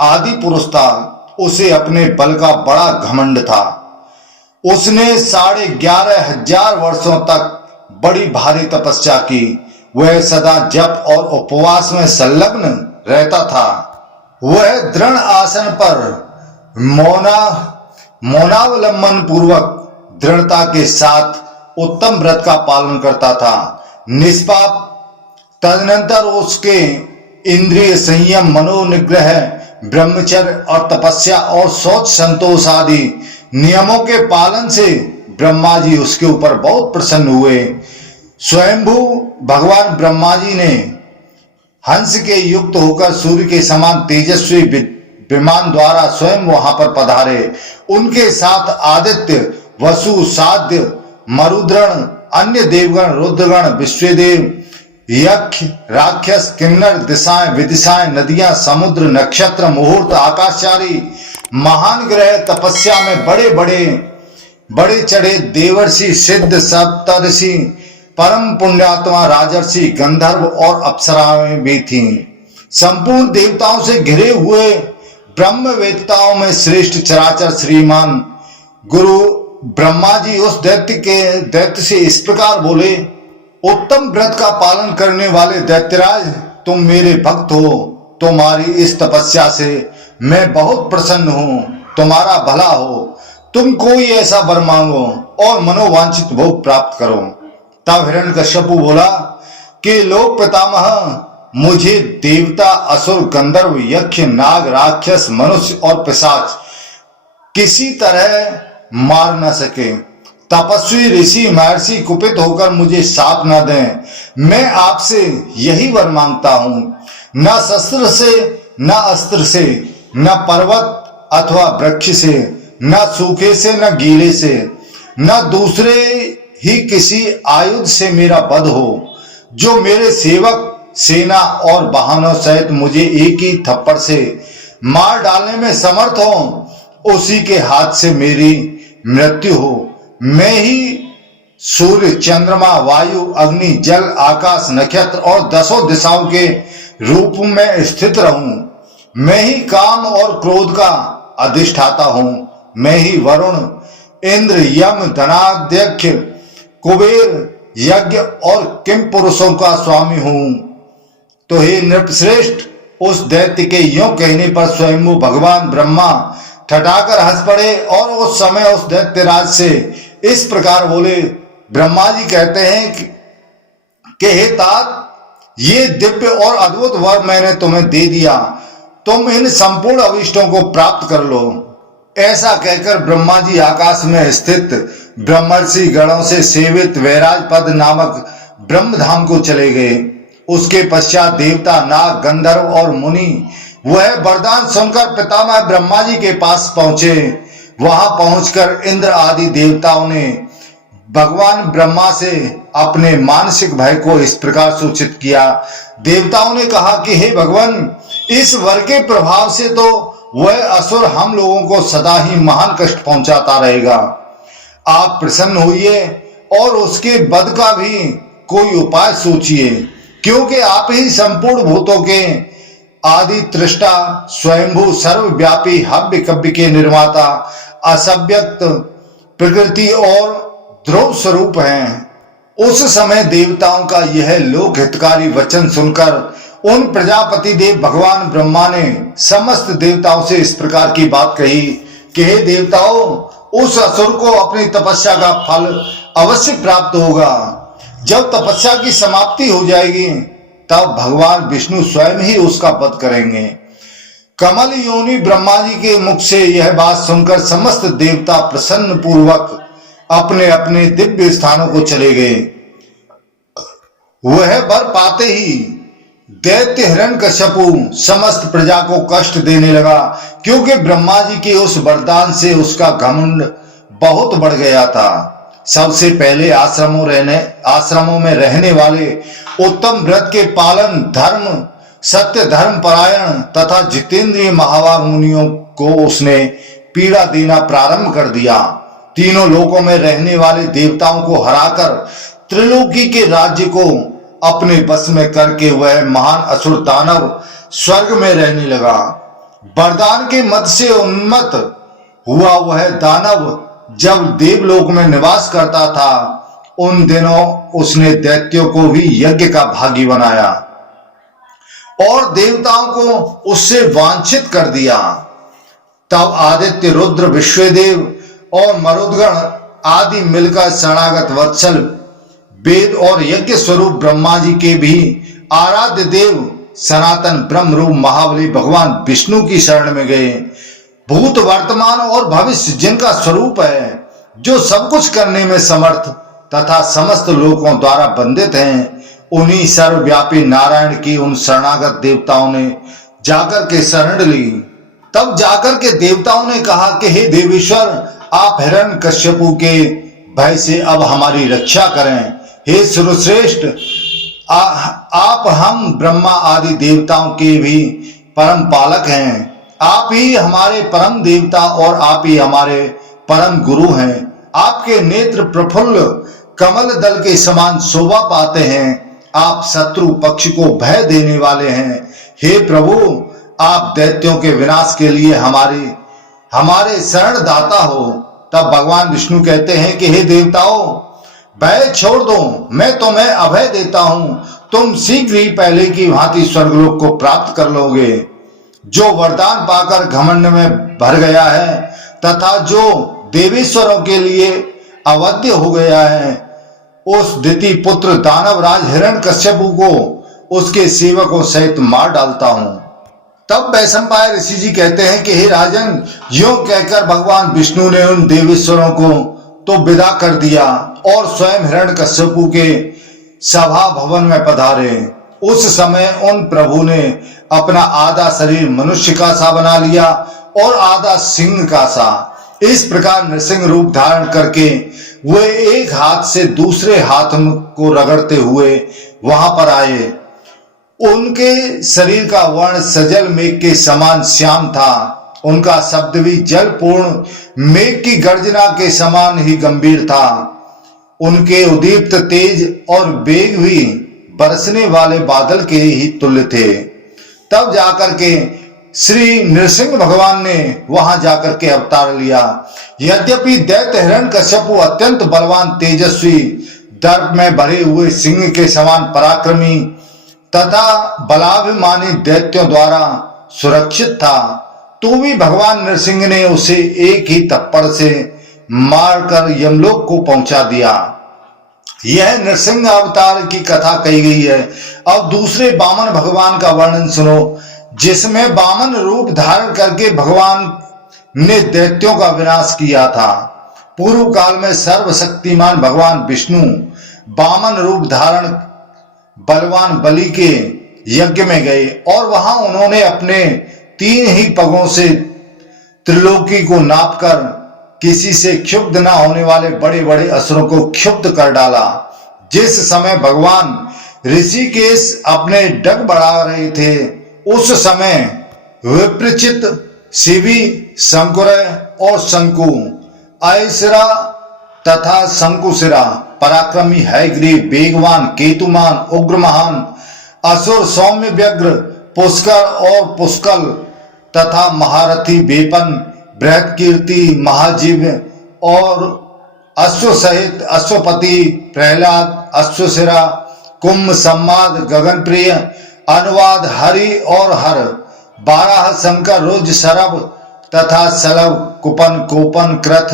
आदि पुरुष था। उसे अपने बल का बड़ा घमंड था। उसने 11,500 वर्षों तक बड़ी भारी तपस्या की। वह सदा जप और उपवास में संलग्न रहता था। वह दृढ़ आसन पर मौनावलंबन पूर्वक दृढ़ता के साथ उत्तम व्रत का पालन करता था, निष्पाप। तदनंतर उसके इंद्रिय संयम, मनोनिग्रह, ब्रह्मचर्य और तपस्या और शौच संतोष आदि नियमों के पालन से ब्रह्मा जी उसके ऊपर बहुत प्रसन्न हुए। स्वयंभू भगवान ब्रह्मा जी ने हंस के युक्त होकर सूर्य के समान तेजस्वी विमान द्वारा स्वयं वहां पर पधारे। उनके साथ आदित्य, वसु, साध्य, मरुद्रण, अन्य देवगण, रुद्रगण, विश्वदेव, यक्ष, राक्षस, किन्नर, दिशाएं, विदिशाएं, नदियां, समुद्र, नक्षत्र, मुहूर्त, आकाशचारी, महान ग्रह, तपस्या में बड़े चढ़े देवर्षि, सिद्ध, सप्तर्षि, परम पुण्यात्मा, राजर्षि, गंधर्व और अप्सराएं भी थीं। संपूर्ण देवताओं से घिरे हुए ब्रह्मवेत्ताओं में श्रेष्ठ चराचर श्रीमान गुरु ब्रह्मा जी उस दैत्य से इस प्रकार बोले, उत्तम व्रत का पालन करने वाले दैत्यराज, तुम मेरे भक्त हो। तुम्हारी इस तपस्या से मैं बहुत प्रसन्न हूं। तुम्हारा भला हो। तुम कोई ऐसा वर मांगो और मनोवांछित भोग प्राप्त करो। तब हिरण्यकश्यपु बोला कि लोक पितामह, मुझे देवता, असुर, गंधर्व, यक्ष, नाग, राक्षस, मनुष्य और पिशाच किसी तरह मार न सके। तपस्वी, ऋषि, महर्षि कुपित होकर मुझे शाप न दें। मैं आपसे यही वर मांगता हूं। न शस्त्र से, न अस्त्र से, न पर्वत अथवा वृक्ष से, न सूखे से, न गीले से, न दूसरे ही किसी आयुध से मेरा वध हो। जो मेरे सेवक, सेना और वाहनों सहित मुझे एक ही थप्पड़ से मार डालने में समर्थ हो, उसी के हाथ से मेरी मृत्यु हो। मैं ही सूर्य, चंद्रमा, वायु, अग्नि, जल, आकाश, नक्षत्र और 10 दिशाओं के रूप में स्थित रहूं। मैं ही काम और क्रोध का अधिष्ठाता हूं। मैं ही वरुण, इंद्र, यम, धनाध्यक्ष, कुबेर, यज्ञ और किम पुरुषों का स्वामी हूं। तो हे नृपश्रेष्ठ, उस दैत्य के यों कहने पर स्वयं भगवान ब्रह्मा ठठाकर हंस पड़े और उस समय उस दैत्यराज से इस प्रकार बोले। ब्रह्मा जी कहते हैं कि हे तात, ये दिव्य और अद्भुत वर मैंने तुम्हें दे दिया। तुम इन संपूर्ण अभिष्टों को प्राप्त कर लो। ऐसा कहकर ब्रह्मा जी आकाश में स्थित ब्रह्मर्षि गणों से सेवित वैराज पद नामक ब्रह्मधाम को चले गए। उसके पश्चात देवता, नाग, गंधर्व और मुनि वह वरदान सुनकर पितामह ब्रह्मा जी के पास पहुंचे। वहां पहुंचकर इंद्र आदि देवताओं ने भगवान ब्रह्मा से अपने मानसिक भय को इस प्रकार सूचित किया। देवताओं ने कहा कि हे भगवान, इस वर के प्रभाव से तो वह असुर हम लोगों को सदा ही महान कष्ट पहुंचाता रहेगा। आप प्रसन्न होइए और उसके वध का भी कोई उपाय सोचिए, क्योंकि आप ही संपूर्ण भूतों के आदि तृष्टा, स्वयंभू, सर्वव्यापी, हव्य कव्य के निर्माता, असव्यक्त प्रकृति और ध्रुव स्वरूप हैं। उस समय देवताओं का यह लोक हितकारी वचन सुनकर उन प्रजापति देव भगवान ब्रह्मा ने समस्त देवताओं से इस प्रकार की बात कही कि हे देवताओं, उस असुर को अपनी तपस्या का फल अवश्य प्राप्त होगा। जब तपस्या की समाप्ति हो जाएगी तब भगवान विष्णु स्वयं ही उसका वध करेंगे। कमल योनि ब्रह्मा जी के मुख से यह बात सुनकर समस्त देवता प्रसन्न पूर्वक अपने अपने दिव्य स्थानों को चले गए। वह वर पाते ही दैत्य हिरण्यकश्यपु समस्त प्रजा को कष्ट देने लगा, क्योंकि ब्रह्मा जी के उस वरदान से उसका घमंड बहुत बढ़ गया था। सबसे पहले आश्रमों में रहने वाले उत्तम व्रत के पालन, धर्म सत्य धर्म परायण तथा जितेंद्रिय महावाग मुनियों को उसने पीड़ा देना प्रारंभ कर दिया। तीनों लोकों में रहने वाले देवताओं को हराकर त्रिलोकी के राज्य को अपने बस में करके वह महान असुर दानव स्वर्ग में रहने लगा। वरदान के मद से उन्मत्त हुआ वह दानव जब देवलोक में निवास करता था, उन दिनों उसने दैत्यों को भी यज्ञ का भागी बनाया और देवताओं को उससे वांछित कर दिया। तब आदित्य, रुद्र, विश्वदेव और मरुदगण आदि मिलकर शरणागत वत्सल वेद और यज्ञ स्वरूप ब्रह्मा जी के भी आराध्य देव सनातन ब्रह्म रूप महाबली भगवान विष्णु की शरण में गए। भूत, वर्तमान और भविष्य जिनका स्वरूप है, जो सब कुछ करने में समर्थ तथा समस्त लोकों द्वारा वंदित हैं, उन्हीं सर्वव्यापी नारायण की उन शरणागत देवताओं ने जाकर के शरण ली। तब जाकर के देवताओं ने कहा कि हे देवेश्वर, आप हिरण्यकश्यपु के भय से अब हमारी रक्षा करें। हे सुरश्रेष्ठ, आप हम ब्रह्मा आदि देवताओं के भी परम पालक हैं। आप ही हमारे परम देवता और आप ही हमारे परम गुरु हैं। आपके नेत्र प्रफुल्ल कमल दल के समान शोभा पाते हैं। आप शत्रु पक्ष को भय देने वाले हैं। हे प्रभु, आप दैत्यों के विनाश के लिए हमारे शरण दाता हो। तब भगवान विष्णु कहते हैं कि हे देवताओं, भय छोड़ दो, मैं तुम्हें अभय देता हूं। तुम शीघ्र ही पहले की भांति स्वर्गलोक को प्राप्त कर लोगे। जो वरदान पाकर घमंड में भर गया है तथा जो देवेश्वरों के लिए अवध्य हो गया है, उस दिति पुत्र दानवराज हिरण्यकश्यपु को उसके सेवकों सहित मार डालता हूं। तब वैशंपायन ऋषि जी कहते हैं कि हे राजन, यूं कहकर भगवान विष्णु ने उन देवेश्वरों को तो विदा कर दिया और स्वयं हिरण्यकश्यपु के सभा भवन में पधारे। उस समय उन प्रभु ने अपना आधा शरीर मनुष्य का सा बना लिया और आधा सिंह का सा। इस प्रकार नृसिंह रूप धारण करके वे एक हाथ से दूसरे हाथ को रगड़ते हुए वहां पर आए। उनके शरीर का वर्ण सजल मेघ के समान श्याम था। उनका शब्द भी जल पूर्ण मेघ की गर्जना के समान ही गंभीर था। उनके उदीप्त तेज और वेग भी बरसने वाले बादल के ही तुल्य थे। तब जाकर के श्री नृसिंह भगवान ने वहां जाकर के अवतार लिया। यद्यपि दैत्य हिरण्यकश्यपु अत्यंत बलवान, तेजस्वी, दर्प में भरे हुए सिंह के समान पराक्रमी तथा बलाभिमानी दैत्यों द्वारा सुरक्षित था, तो भी भगवान नृसिंह ने उसे एक ही थप्पड़ से मारकर यमलोक को पहुंचा दिया। यह नृसिंह अवतार की कथा कही गई है। अब दूसरे वामन भगवान का वर्णन सुनो, जिसमें वामन रूप धारण करके भगवान ने दैत्यों का विनाश किया था। पूर्व काल में सर्वशक्तिमान भगवान विष्णु वामन रूप धारण बलवान बलि के यज्ञ में गए और वहां उन्होंने अपने 3 ही पगों से त्रिलोकी को नापकर किसी से क्षुब्ध न होने वाले बड़े बड़े असुरों को क्षुब्ध कर डाला। जिस समय भगवान ऋषिकेश अपने डग बढ़ा रहे थे, उस समय विप्रचित, शिवी, शंकुरय और शंकु, ऐसरा तथा शंकुशिरा, पराक्रमी हैग्रीव, वेगवान, केतुमान, उग्रमहान, असुर, सौम्य, व्यग्र, पुष्कर और पुष्कल तथा महारथी, वेपन, बृहत्कीर्ति, महाजीव और अश्व सहित अश्वपति, प्रहलाद, अश्वशिरा, कुंभ, सम्माद, गगनप्रिय, अनुवाद, हरि और हर, 12 शंकर, रुज, सरभ तथा सलभ, कुपन, कोपन, क्रथ,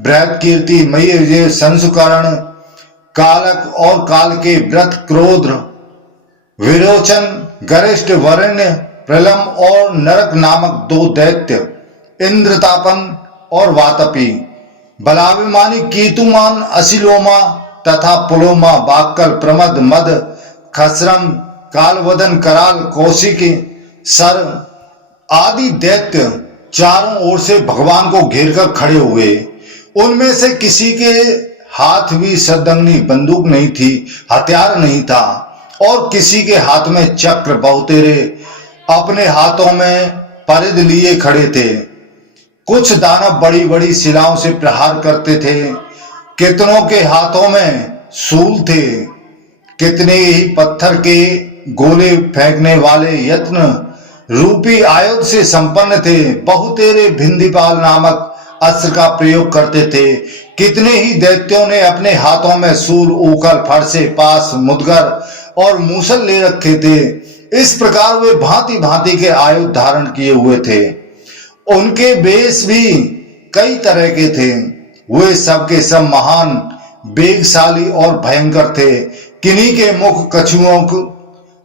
बृहत्कीर्ति, मयीर्य, संसुकर्ण, कालक और काल के व्रत, क्रोध, विरोचन, गरिष्ठ, वरण्य, प्रलम और नरक नामक 2 दैत्य, इंद्रतापन और वातपी, बलाभिमानी कीतुमान, असिलोमा तथा पुलोमा, बाक्कल, प्रमद, मद, खसरम, कालवदन, कराल, कौशिकी, सर आदि दैत्य चारों ओर से भगवान को घेरकर खड़े हुए। उनमें से किसी के हाथ भी सदंगनी बंदूक नहीं थी, हथियार नहीं था, और किसी के हाथ में चक्र, बहुतेरे अपने हाथों में परिध लिए खड़े थे। कुछ दानव बड़ी बड़ी शिलाओं से प्रहार करते थे, कितनों के हाथों में शूल थे, कितने ही पत्थर के गोले फेंकने वाले यत्न रूपी आयुध से संपन्न थे, बहुतेरे भिंदीपाल नामक अस्त्र का प्रयोग करते थे। कितने ही दैत्यों ने अपने हाथों में सूल, ऊखल, फरसे, पास, मुदगर और मूसल ले रखे थे। इस प्रकार वे भांति भांति के आयुध धारण किए हुए थे। उनके वेश भी कई तरह के थे। वे सबके सब महान, वेगशाली और भयंकर थे। किन्हीं के मुख कछुओं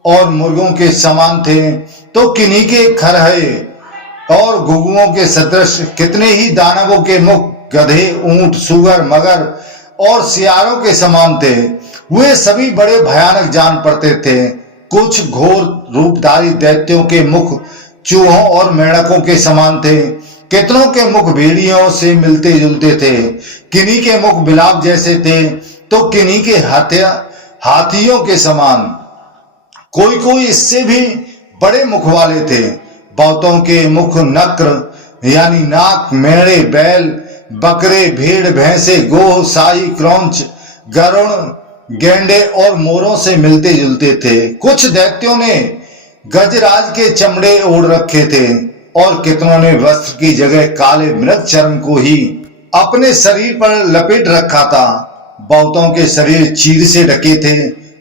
और मुर्गों के समान थे, तो किन्हीं के खरहे और घुघुओं के सदृश। कितने ही दानवों के मुख गधे, ऊंट, सुगर, मगर और सियारों के समान थे। वे सभी बड़े भयानक जान पड़ते थे। कुछ घोर रूपधारी दैत्यों के मुख चूहों और मेंढकों के समान थे। कितनों के मुख भेड़ियों से मिलते जुलते थे। किन्हीं के मुख बिलाव जैसे थे, तो किन्हीं के हाथियों के समान। कोई कोई इससे भी बड़े मुख वाले थे। बहुतों के मुख नक्र यानी नाक, मेढ़े, बैल, बकरे, भेड़, भैंसे, गोह, साई, क्रौंच, गरुण, गेंडे और मोरों से मिलते जुलते थे। कुछ दैत्यों ने गजराज के चमड़े ओढ़ रखे थे, और कितनों ने वस्त्र की जगह काले मृग चर्म को ही अपने शरीर पर लपेट रखा था। बहुतों के शरीर चीर से ढके थे,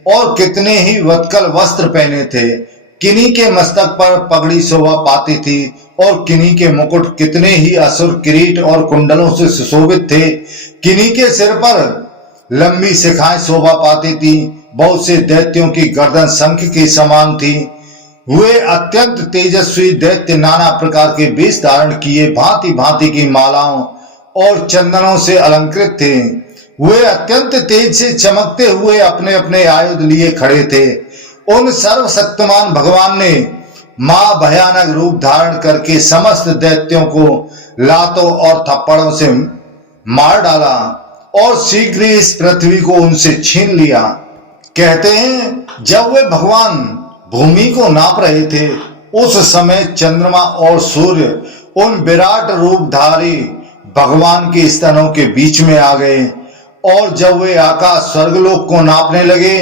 और कितने ही वत्कल वस्त्र पहने थे। किन्हीं के मस्तक पर पगड़ी शोभा पाती थी, और किन्हीं के मुकुट कितने ही असुर किरीट और कुंडलों से सुशोभित थे। किन्हीं के सिर पर लंबी शिखाएं शोभा पाती थी। बहुत से दैत्यों की गर्दन शंख के समान थी। वे अत्यंत तेजस्वी दैत्य नाना प्रकार के वेश धारण किए भांति भांति की मालाओं और चंदनों से अलंकृत थे। वे अत्यंत तेज से चमकते हुए अपने अपने आयुध लिए खड़े थे। उन सर्वशक्तिमान भगवान ने मां भयानक रूप धारण करके समस्त दैत्यों को लातों और थप्पड़ों से मार डाला, और शीघ्र ही इस पृथ्वी को उनसे छीन लिया। कहते हैं जब वे भगवान भूमि को नाप रहे थे, उस समय चंद्रमा और सूर्य उन विराट रूपधारी भगवान के स्तनों के बीच में आ गए, और जब वे आकाश स्वर्गलोक को नापने लगे,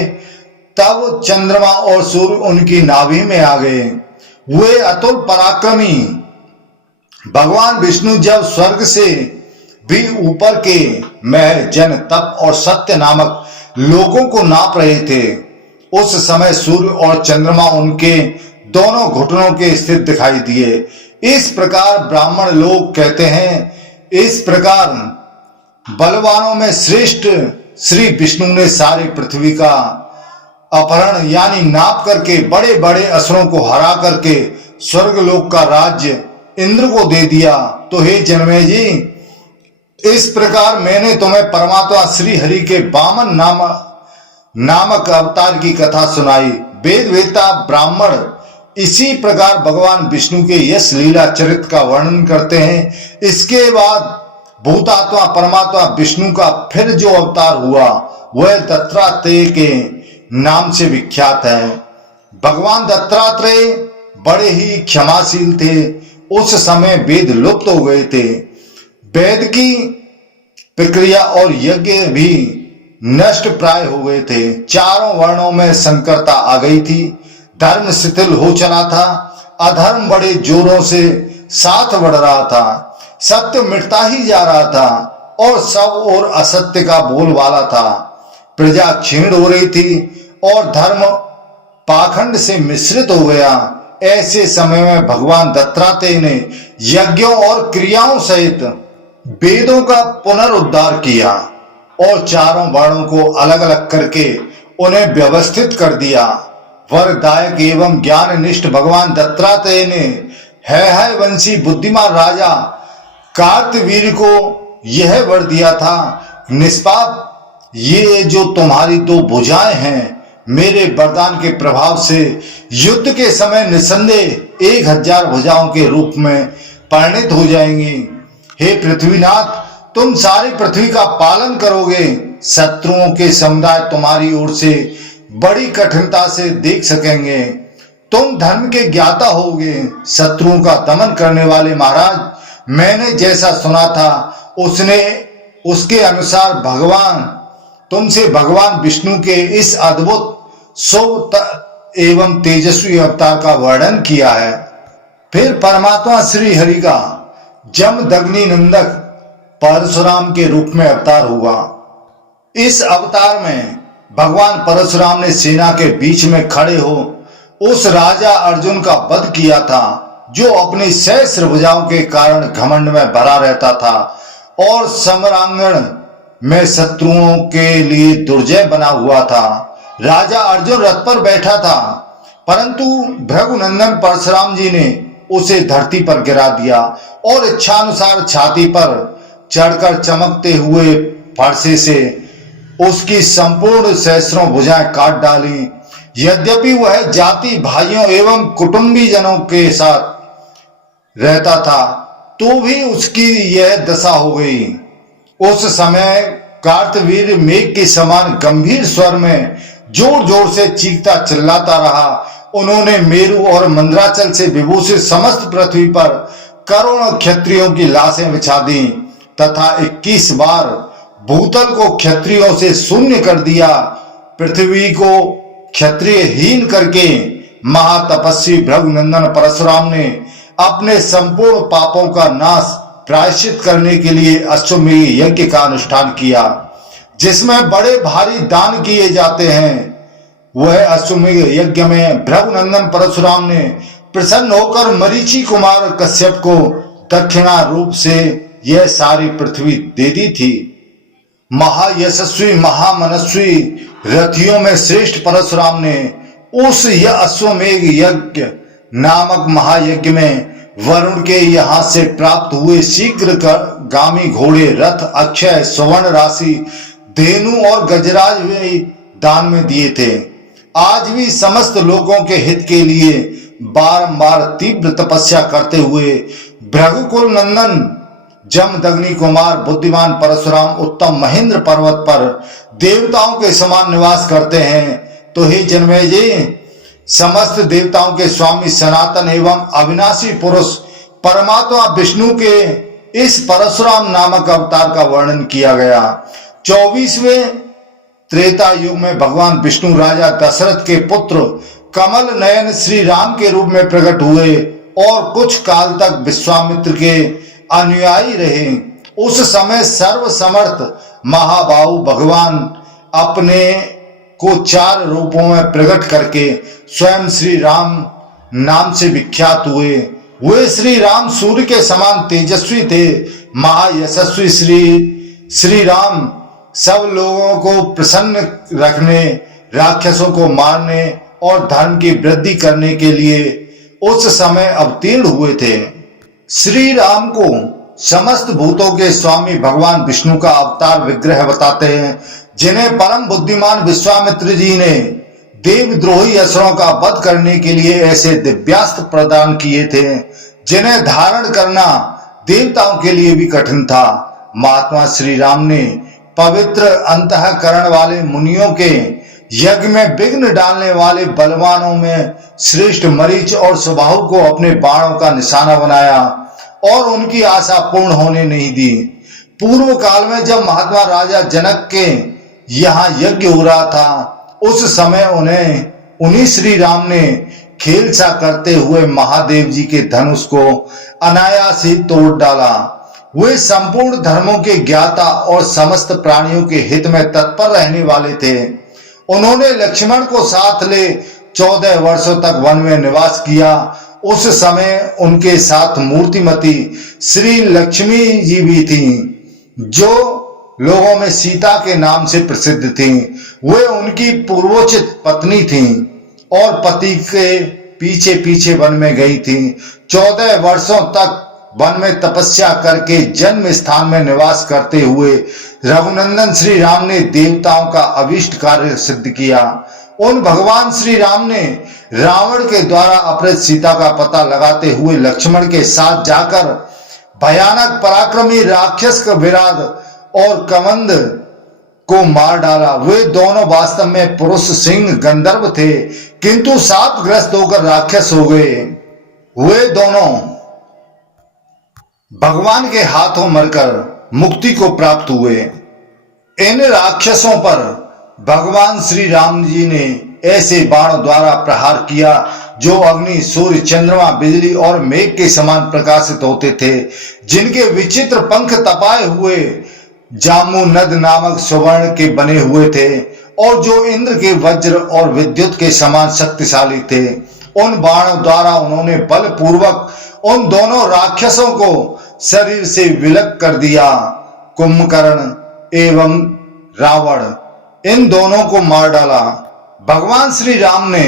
तब चंद्रमा और सूर्य उनकी नाभि में आ गए। वे अतुल पराक्रमी भगवान विष्णु जब स्वर्ग से भी ऊपर के महल, जन, तप और सत्य नामक लोगों को नाप रहे थे, उस समय सूर्य और चंद्रमा उनके दोनों घुटनों के स्थित दिखाई दिए। इस प्रकार ब्राह्मण लोग कहते हैं, इस प्रकार बलवानों में श्रेष्ठ श्री विष्णु ने सारी पृथ्वी का अपहरण यानी नाप करके बड़े बड़े असुरों को हरा करके स्वर्गलोक का राज्य इंद्र को दे दिया। तो हे जनमेजय जी, इस प्रकार मैंने तुम्हें परमात्मा श्री हरि के वामन नामक अवतार की कथा सुनाई। वेद वेता ब्राह्मण इसी प्रकार भगवान विष्णु के यश लीला चरित्र का वर्णन करते हैं। इसके बाद भूतात्मा परमात्मा विष्णु का फिर जो अवतार हुआ वह दत्तात्रेय के नाम से विख्यात है। भगवान दत्तात्रेय बड़े ही क्षमाशील थे। उस समय वेद लुप्त हो गए थे। वेद की प्रक्रिया और यज्ञ भी नष्ट प्राय हो गए थे। चारों वर्णों में संकरता आ गई थी। धर्म शिथिल हो चला था। अधर्म बड़े जोरों से साथ बढ़ रहा था। सत्य मिटता ही जा रहा था और सब और असत्य का बोलबाला था। प्रजा क्षीण हो रही थी और धर्म पाखंड से मिश्रित हो गया। ऐसे समय में भगवान दत्तात्रेय ने यज्ञों और क्रियाओं सहित वेदों का पुनरुद्धार किया और चारों वर्णों को अलग अलग करके उन्हें व्यवस्थित कर दिया। वरदायक एवं ज्ञाननिष्ठ भगवान दत्तात्रेय ने है वंशी बुद्धिमान राजा कार्तवीर्य को यह वर दिया था, निष्पाप ये जो तुम्हारी दो भुजाएं हैं मेरे वरदान के प्रभाव से युद्ध के समय निसंदेह 1000 भुजाओं के रूप में परिणित हो जाएंगी। हे पृथ्वीनाथ, तुम सारी पृथ्वी का पालन करोगे। शत्रुओं के समुदाय तुम्हारी ओर से बड़ी कठिनता से देख सकेंगे। तुम धर्म के ज्ञाता होगे, शत्रुओं का दमन करने वाले महाराज। मैंने जैसा सुना था उसके अनुसार तुमसे भगवान विष्णु के इस अद्भुत शुभ एवं तेजस्वी अवतार का वर्णन किया है। फिर परमात्मा श्री हरि का जमदग्नि नंदक परशुराम के रूप में अवतार हुआ। इस अवतार में भगवान परशुराम ने सेना के बीच में खड़े हो उस राजा अर्जुन का वध किया था, जो अपनी सहस्र भुजाओं के कारण घमंड में भरा रहता था और समरांगण में शत्रुओं के लिए दुर्जय बना हुआ था। राजा अर्जुन रथ पर बैठा था, परंतु भृगुनंदन परशुराम जी ने उसे धरती पर गिरा दिया और इच्छानुसार छाती पर चढ़कर चमकते हुए फरसे से उसकी संपूर्ण सहस्रों भुजाएं काट डाली। यद्यपि वह जाति भाइयों एवं कुटुंबी जनों के साथ रहता था, तो भी उसकी यह दशा हो गई। उस समय कार्तवीर्य मेघ के समान गंभीर स्वर में जोर जोर से चीखता चिल्लाता रहा। उन्होंने मेरु और मंदराचल से विभूषित समस्त पृथ्वी पर करोड़ों क्षत्रियों की लाशें बिछा दी तथा 21 बार भूतल को क्षत्रियों से शून्य कर दिया। पृथ्वी को क्षत्रियहीन करके महातपस्वी भृगुनंदन परशुराम ने अपने संपूर्ण पापों का नाश प्रायश्चित करने के लिए अश्वमेध यज्ञ का अनुष्ठान किया, जिसमें बड़े भारी दान किए जाते हैं। वह अश्वमेध यज्ञ में भृगुनंदन परशुराम ने प्रसन्न होकर मरीचि कुमार कश्यप को दक्षिणा रूप से यह सारी पृथ्वी दे दी थी। महायशस्वी महामनस्वी रथियों में श्रेष्ठ परशुराम ने उस अश्वमेध यज्ञ नामक महायज्ञ में वरुण के यहाँ से प्राप्त हुए शीघ्र गामी घोड़े, रथ, अक्षय, स्वर्ण राशि, धेनु और गजराज भी दान में दिए थे। आज भी समस्त लोगों के हित के लिए बारंबार तीव्र तपस्या करते हुए भृगुकुल नंदन जमदग्नि कुमार बुद्धिमान परशुराम उत्तम महेंद्र पर्वत पर देवताओं के समान निवास करते हैं। तो हे जन्मेजय, समस्त देवताओं के स्वामी सनातन एवं अविनाशी पुरुष परमात्मा विष्णु के इस परशुराम नामक अवतार का वर्णन किया गया। 24वें त्रेता युग में भगवान विष्णु राजा दशरथ के पुत्र कमल नयन श्री राम के रूप में प्रकट हुए और कुछ काल तक विश्वामित्र के अनुयायी रहे। उस समय सर्वसमर्थ महाबाहु भगवान अपने को 4 रूपों में प्रकट करके स्वयं श्री राम नाम से विख्यात हुए। वे श्री राम सूर्य के समान तेजस्वी थे। महायशस्वी श्री राम सब लोगों को प्रसन्न रखने, राक्षसों को मारने और धर्म की वृद्धि करने के लिए उस समय अवतीर्ण हुए थे। श्री राम को समस्त भूतों के स्वामी भगवान विष्णु का अवतार विग्रह बताते हैं, जिन्हें परम बुद्धिमान विश्वामित्र जी ने देवद्रोही असुरों का वध करने के लिए ऐसे दिव्यास्त्र प्रदान किए थे, जिन्हें धारण करना देवताओं के लिए भी कठिन था। महात्मा श्री राम ने पवित्र अंतःकरण वाले मुनियों के यज्ञ में विघ्न डालने वाले बलवानों में श्रेष्ठ मरीच और सुबाहु को अपने बाणों का निशाना बनाया और उनकी आशा पूर्ण होने नहीं दी। पूर्व काल में जब महात्मा राजा जनक के यहाँ यज्ञ हो रहा था, उस समय उन्हीं श्री राम ने खेल सा करते हुए महादेव जी के धनुष को अनायास ही तोड़ डाला। वे संपूर्ण धर्मों के ज्ञाता और समस्त प्राणियों के हित में तत्पर रहने वाले थे। उन्होंने लक्ष्मण को साथ ले 14 वर्षों तक वन में निवास किया। उस समय उनके साथ मूर्तिमती श्री लक्ष्मी जी भी थीं, जो लोगों में सीता के नाम से प्रसिद्ध थीं। वे उनकी पूर्वोचित पत्नी थीं और पति के पीछे पीछे वन में गई थीं। 14 वर्षों तक वन में तपस्या करके जन्म स्थान में निवास करते हुए रघुनंदन श्री राम ने देवताओं का अभिष्ट कार्य सिद्ध किया। उन भगवान श्री राम ने रावण के द्वारा अपहृत सीता का पता लगाते हुए लक्ष्मण के साथ जाकर भयानक पराक्रमी राक्षस का विराट और कमंद को मार डाला। वे दोनों वास्तव में पुरुष सिंह गंधर्व थे, किंतु शापग्रस्त होकर राक्षस हो गए। वे दोनों भगवान के हाथों मरकर मुक्ति को प्राप्त हुए। इन राक्षसों पर भगवान श्री राम जी ने ऐसे बाणों द्वारा प्रहार किया जो अग्नि, सूर्य, चंद्रमा, बिजली और मेघ के समान प्रकाशित होते थे, जिनके विचित्र पंख तपाए हुए जामू नद नामक स्वर्ण के बने हुए थे और जो इंद्र के वज्र और विद्युत के समान शक्तिशाली थे। उन बाणों द्वारा उन्होंने बलपूर्वक उन दोनों राक्षसों को शरीर से विलग कर दिया। कुंभकर्ण एवं रावण इन दोनों को मार डाला। भगवान श्री राम ने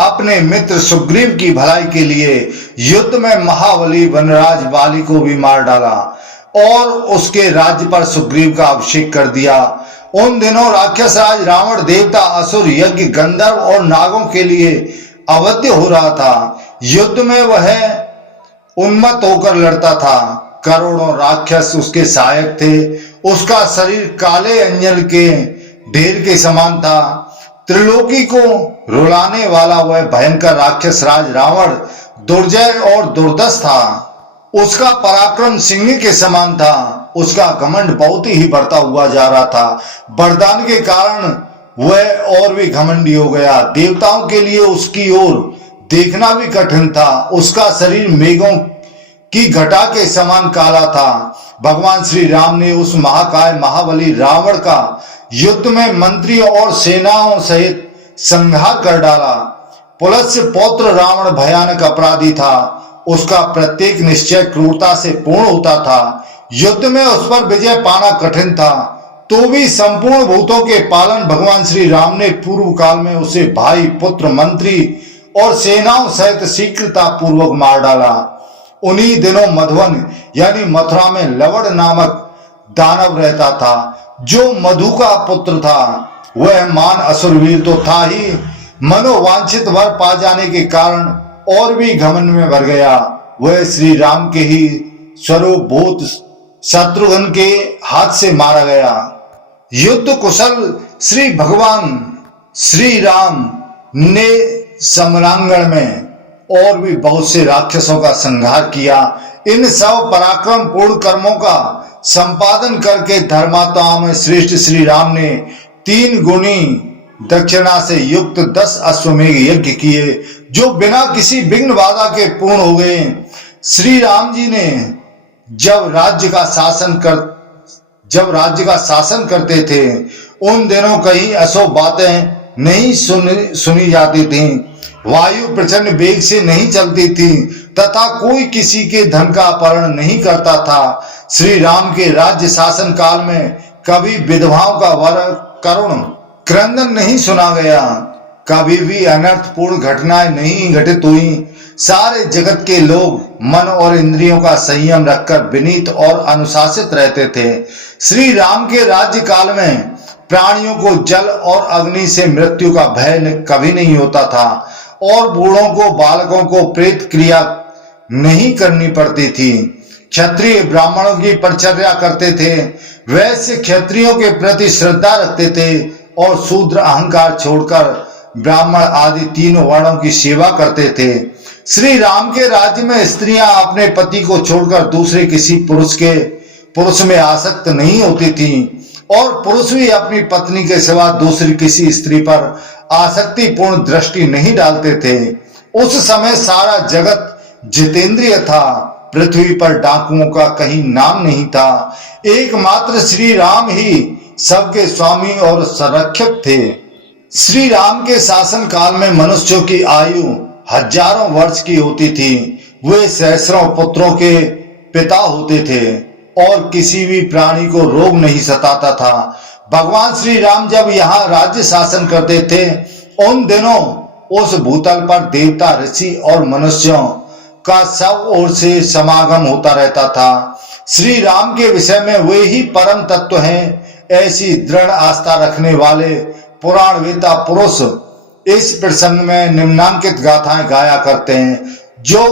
अपने मित्र सुग्रीव की भलाई के लिए युद्ध में महाबली वनराज बाली को भी मार डाला और उसके राज्य पर सुग्रीव का अभिषेक कर दिया। उन दिनों राक्षस राज रावण देवता, असुर, यज्ञ, गंधर्व और नागों के लिए अवध्य हो रहा था। युद्ध में वह उन्मत्त होकर लड़ता था। करोड़ों राक्षस उसके सहायक थे। उसका शरीर काले अंजन के ढेर के समान था। त्रिलोकी को रुलाने वाला वह भयंकर राक्षस राज रावण दुर्जय और दुर्दश था। उसका पराक्रम सिंह के समान था। उसका घमंड बहुत ही बढ़ता हुआ जा रहा था। वरदान के कारण वह और भी घमंडी हो गया। देवताओं के लिए उसकी ओर देखना भी कठिन था। उसका शरीर मेघों की घटा के समान काला था। भगवान श्री राम ने उस महाकाय महाबली रावण का युद्ध में मंत्रियों और सेनाओं सहित संहार कर डाला। पुलत्स्य पौत्र रावण भयानक अपराधी था। उसका प्रत्येक निश्चय क्रूरता से पूर्ण होता था। युद्ध में उस पर विजय पाना कठिन था, तो भी संपूर्ण भूतों के पालन भगवान श्री राम ने पूर्व काल में उसे भाई, पुत्र, मंत्री और सेनाओं सहित शीघ्रता पूर्वक मार डाला। उन्हीं दिनों मधुवन यानी मथुरा में लवण नामक दानव रहता था, जो मधु का पुत्र था। वह मान असुरवीर तो था ही, मनोवांछित वर पा जाने के कारण और भी घमंड में भर गया। वह श्री राम के ही स्वरूप भूत शत्रुघ्न के हाथ से मारा गया। युद्ध कुशल श्री भगवान श्री राम ने समरांगण में और भी बहुत से राक्षसों का संहार किया। इन सब पराक्रम पूर्ण कर्मों का संपादन करके धर्मात्माओं में श्रेष्ठ श्री राम ने 3 गुणी दक्षिणा से युक्त 10 अश्वमेघ यज्ञ किए, जो बिना किसी विघ्न बाधा के पूर्ण हो गए। श्री राम जी ने जब राज्य का शासन करते थे, उन दिनों कहीं अशुभ बातें नहीं सुनी जाती थीं। वायु प्रचंड वेग से नहीं चलती थी तथा कोई किसी के धन का अपहरण नहीं करता था। श्री राम के राज्य शासन काल में कभी विधवाओं का करुण क्रंदन नहीं सुना गया। कभी भी अनर्थपूर्ण घटनाएं नहीं घटित हुई। सारे जगत के लोग मन और इंद्रियों का संयम रखकर विनीत और अनुशासित रहते थे। श्री राम के राज्य काल में प्राणियों को जल और अग्नि से मृत्यु का भय कभी नहीं होता था और बूढ़ों को, बालकों को प्रेत क्रिया नहीं करनी पड़ती थी। क्षत्रिय ब्राह्मणों की परिचर्या करते थे, वैश्य क्षत्रियों के प्रति श्रद्धा रखते थे और शूद्र अहंकार छोड़कर ब्राह्मण आदि 3 वर्णों की सेवा करते थे। श्री राम के राज्य में स्त्रियां अपने पति को छोड़कर दूसरे किसी पुरुष में आसक्त नहीं होती थीं और पुरुष भी अपनी पत्नी के सिवा दूसरी किसी स्त्री पर आसक्तिपूर्ण दृष्टि नहीं डालते थे। उस समय सारा जगत जितेंद्रिय था। पृथ्वी पर डाकुओं का कहीं नाम नहीं था। एकमात्र श्री राम ही सबके स्वामी और संरक्षक थे। श्री राम के शासन काल में मनुष्यों की आयु हजारों वर्ष की होती थी। वे सहस्रों पुत्रों के पिता होते थे। और किसी भी प्राणी को रोग नहीं सताता था। भगवान श्री राम जब यहाँ राज्य शासन करते थे, उन दिनों उस भूतल पर देवता, ऋषि और मनुष्यों का सब ओर से समागम होता रहता था। श्री राम के विषय में वे ही परम तत्व हैं, ऐसी दृढ़ आस्था रखने वाले पुराण वेता पुरुष इस प्रसंग में निम्नांकित गाथाएं गाया करते हैं, जो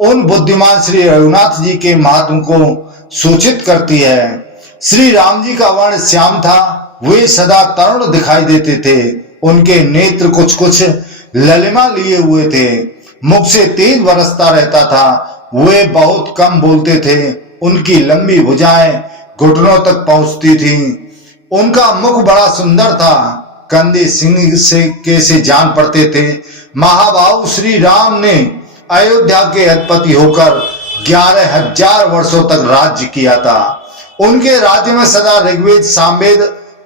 उन बुद्धिमान श्री रघुनाथ जी के महात्म को सूचित करती है। श्री राम जी का वर्ण श्याम था, वे सदा तरुण दिखाई देते थे। उनके नेत्र कुछ कुछ ललिमा लिए हुए थे, मुख से तेज बरसता रहता था। वे बहुत कम बोलते थे, उनकी लंबी भुजाएं घुटनों तक पहुंचती थीं। उनका मुख बड़ा सुंदर था, कंधे सिंह से जान पड़ते थे। महाबाहु श्री राम ने अयोध्या के अधिपति होकर 11,000 वर्षों तक राज्य किया था। उनके राज्य में सदा ऋग्वेद, सामवेद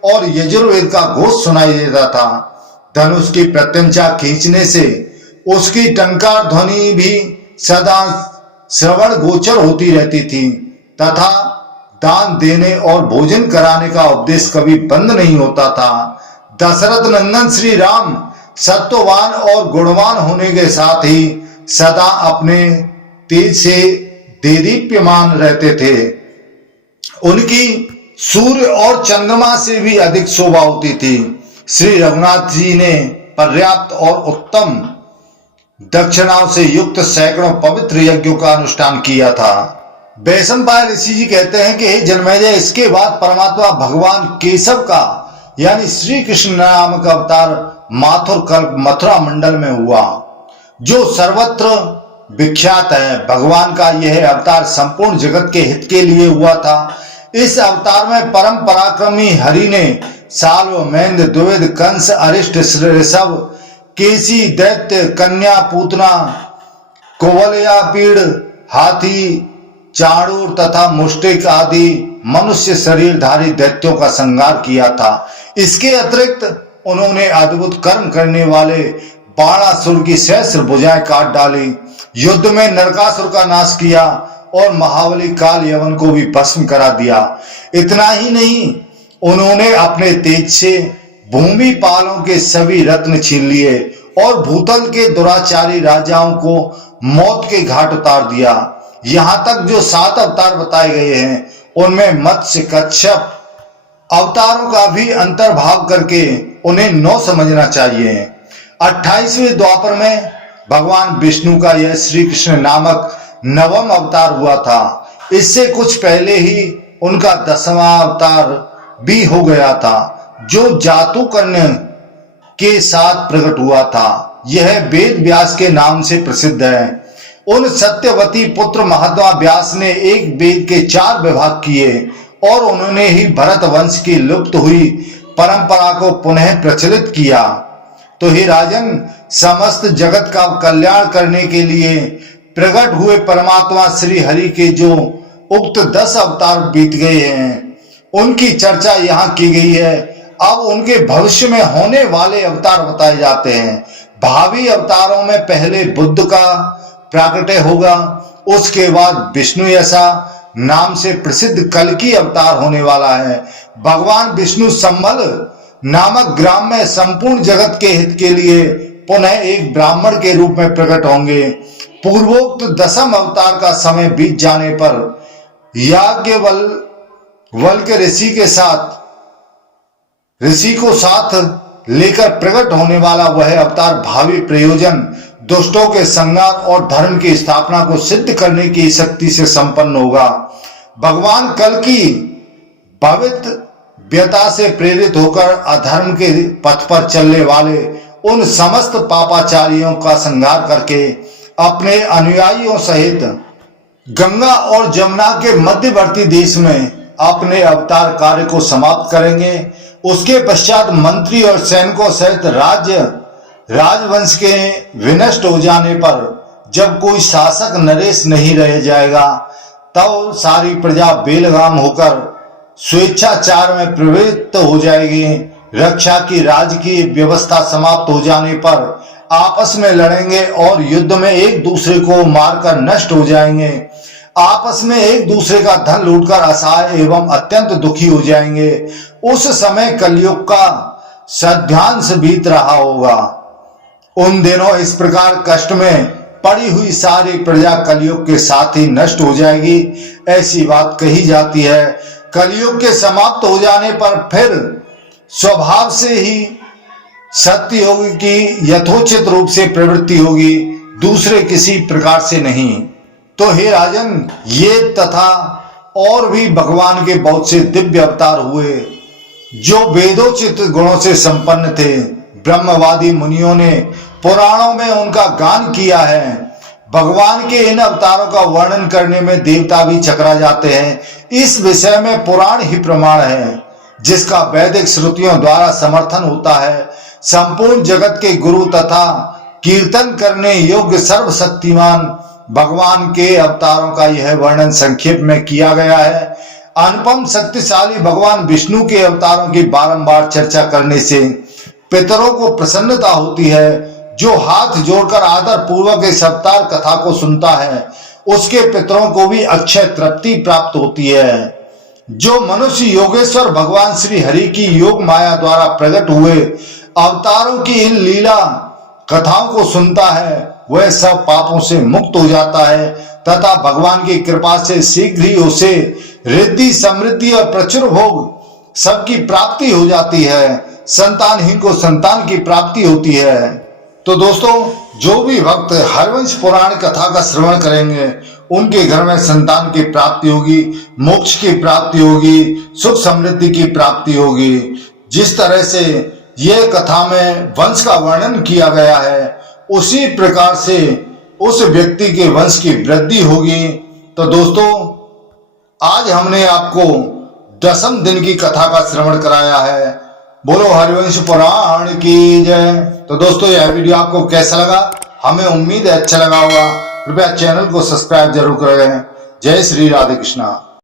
और यजुर्वेद का घोष सुनाई देता था। धनुष की प्रत्यंचा खींचने से उसकी टंकार ध्वनि भी सदा श्रवण गोचर होती रहती थी, तथा दान देने और भोजन कराने का उपदेश कभी बंद नहीं होता था। दशरथ नंदन श्री राम सत्ववान और गुणवान होने के साथ ही सदा अपने तेज से देदीप्यमान रहते थे। उनकी सूर्य और चंद्रमा से भी अधिक शोभा होती थी। श्री रघुनाथ जी ने पर्याप्त और उत्तम दक्षिणाओं से युक्त सैकड़ों पवित्र यज्ञों का अनुष्ठान किया था। वैशंपायन ऋषि जी कहते हैं कि हे जन्मेजय, इसके बाद परमात्मा भगवान केशव का यानी श्री कृष्ण नामक अवतार माथुर कल्प मथुरा मंडल में हुआ, जो सर्वत्र विख्यात है। भगवान का यह अवतार संपूर्ण जगत के हित के लिए हुआ था। इस अवतार में परम पराक्रमी हरि ने साल्व, मेंद, द्विविद, कंस, अरिष्ट, ऋषभ, केसी, दैत्य, कन्या, पूतना, कोवलया, पीड़, हाथी, चाणूर तथा मुष्टिक आदि मनुष्य शरीरधारी दैत्यों का संहार किया था। इसके अतिरिक्त उन्होंने अद्भुत कर्म करने वाले बाणासुर की सहस्र भुजाएं काट डाली, युद्ध में नरकासुर का नाश किया और महाबली काल यवन को भी भस्म करा दिया। इतना ही नहीं, उन्होंने अपने तेज से भूमि पालों के सभी रत्न छीन लिए और भूतल के दुराचारी राजाओं को मौत के घाट उतार दिया। यहाँ तक जो 7 अवतार बताए गए हैं, उनमें मत्स्य, कच्छप अवतारों का भी अंतर्भाव करके उन्हें 9 समझना चाहिए। 28वें द्वापर में भगवान विष्णु का यह श्री कृष्ण नामक 9वां अवतार हुआ था। इससे कुछ पहले ही उनका 10वां अवतार भी हो गया था, जो जातु कर्ण के साथ प्रकट हुआ था। यह वेद व्यास के नाम से प्रसिद्ध है। उन सत्यवती पुत्र महात्मा व्यास ने एक वेद के 4 विभाग किए और उन्होंने ही भरत वंश की लुप्त हुई परंपरा को पुनः प्रचलित किया। तो हे राजन, समस्त जगत का कल्याण करने के लिए प्रकट हुए परमात्मा श्री हरि के जो उक्त 10 अवतार बीत गए हैं, उनकी चर्चा यहाँ की गई है। अब उनके भविष्य में होने वाले अवतार बताए जाते हैं। भावी अवतारों में पहले बुद्ध का प्राकट्य होगा, उसके बाद विष्णु ऐसा नाम से प्रसिद्ध कल्कि अवतार होने वाला है। भगवान विष्णु संबल नामक ग्राम में संपूर्ण जगत के हित के लिए पुनः एक ब्राह्मण के रूप में प्रकट होंगे। पूर्वोक्त 10वें अवतार का समय बीत जाने पर याज्ञवल्क्य ऋषि को साथ लेकर प्रकट होने वाला वह अवतार भावी प्रयोजन, दुष्टों के संहार और धर्म की स्थापना को सिद्ध करने की शक्ति से संपन्न होगा। भगवान कल्कि भविष्यता से प्रेरित होकर अधर्म के पथ पर चलने वाले उन समस्त पापाचारियों का संहार करके अपने अनुयायियों सहित गंगा और जमुना के मध्यवर्ती देश में अपने अवतार कार्य को समाप्त करेंगे। उसके पश्चात मंत्री और सैनिकों सहित राजवंश के विनष्ट हो जाने पर जब कोई शासक नरेश नहीं रह जाएगा, तब सारी प्रजा बेलगाम होकर स्वेच्छाचार में प्रवृत्त हो जाएगी। रक्षा की राजकीय व्यवस्था समाप्त हो जाने पर आपस में लड़ेंगे और युद्ध में एक दूसरे को मारकर नष्ट हो जाएंगे। आपस में एक दूसरे का धन लूटकर असहाय एवं अत्यंत दुखी हो जाएंगे। उस समय कलयुग का सध्यांश बीत रहा होगा। उन दिनों इस प्रकार कष्ट में पड़ी हुई सारी प्रजा कलयुग के साथ ही नष्ट हो जाएगी। ऐसी बात कही जाती है। कलयुग के समाप्त हो जाने पर फिर स्वभाव से ही सत्य होगी कि यथोचित रूप से प्रवृत्ति होगी, दूसरे किसी प्रकार से नहीं। तो हे राजन, ये तथा और भी भगवान के बहुत से दिव्य अवतार हुए जो वेदोचित गुणों से संपन्न थे। ब्रह्मवादी मुनियों ने पुराणों में उनका गान किया है। भगवान के इन अवतारों का वर्णन करने में देवता भी चकरा जाते हैं। इस विषय में पुराण ही प्रमाण है, जिसका वैदिक श्रुतियों द्वारा समर्थन होता है। संपूर्ण जगत के गुरु तथा कीर्तन करने योग्य सर्वशक्तिमान भगवान के अवतारों का यह वर्णन संक्षेप में किया गया है। अनुपम शक्तिशाली भगवान विष्णु के अवतारों की बारंबार चर्चा करने से पितरों को प्रसन्नता होती है। जो हाथ जोड़कर आदर पूर्वक इस अवतार कथा को सुनता है, उसके पितरों को भी अक्षय तृप्ति प्राप्त होती है। जो मनुष्य योगेश्वर भगवान श्री हरि की योग माया द्वारा प्रकट हुए अवतारों की इन लीला कथाओं को सुनता है, वह सब पापों से मुक्त हो जाता है तथा भगवान की कृपा से शीघ्र ही उसे रिद्धि, समृद्धि और प्रचुर भोग सबकी प्राप्ति हो जाती है। संतानहीन को संतान की प्राप्ति होती है। तो दोस्तों, जो भी भक्त हरवंश पुराण कथा का श्रवण करेंगे, उनके घर में संतान की प्राप्ति होगी, मोक्ष की प्राप्ति होगी, सुख समृद्धि की प्राप्ति होगी। जिस तरह से यह कथा में वंश का वर्णन किया गया है, उसी प्रकार से उस व्यक्ति के वंश की वृद्धि होगी। तो दोस्तों, आज हमने आपको 10वें दिन की कथा का श्रवण कराया है। बोलो हरिवंश पुराण की जय। तो दोस्तों, यह वीडियो आपको कैसा लगा? हमें उम्मीद है अच्छा लगा होगा। कृपया चैनल को सब्सक्राइब जरूर करें। जय श्री राधे कृष्णा।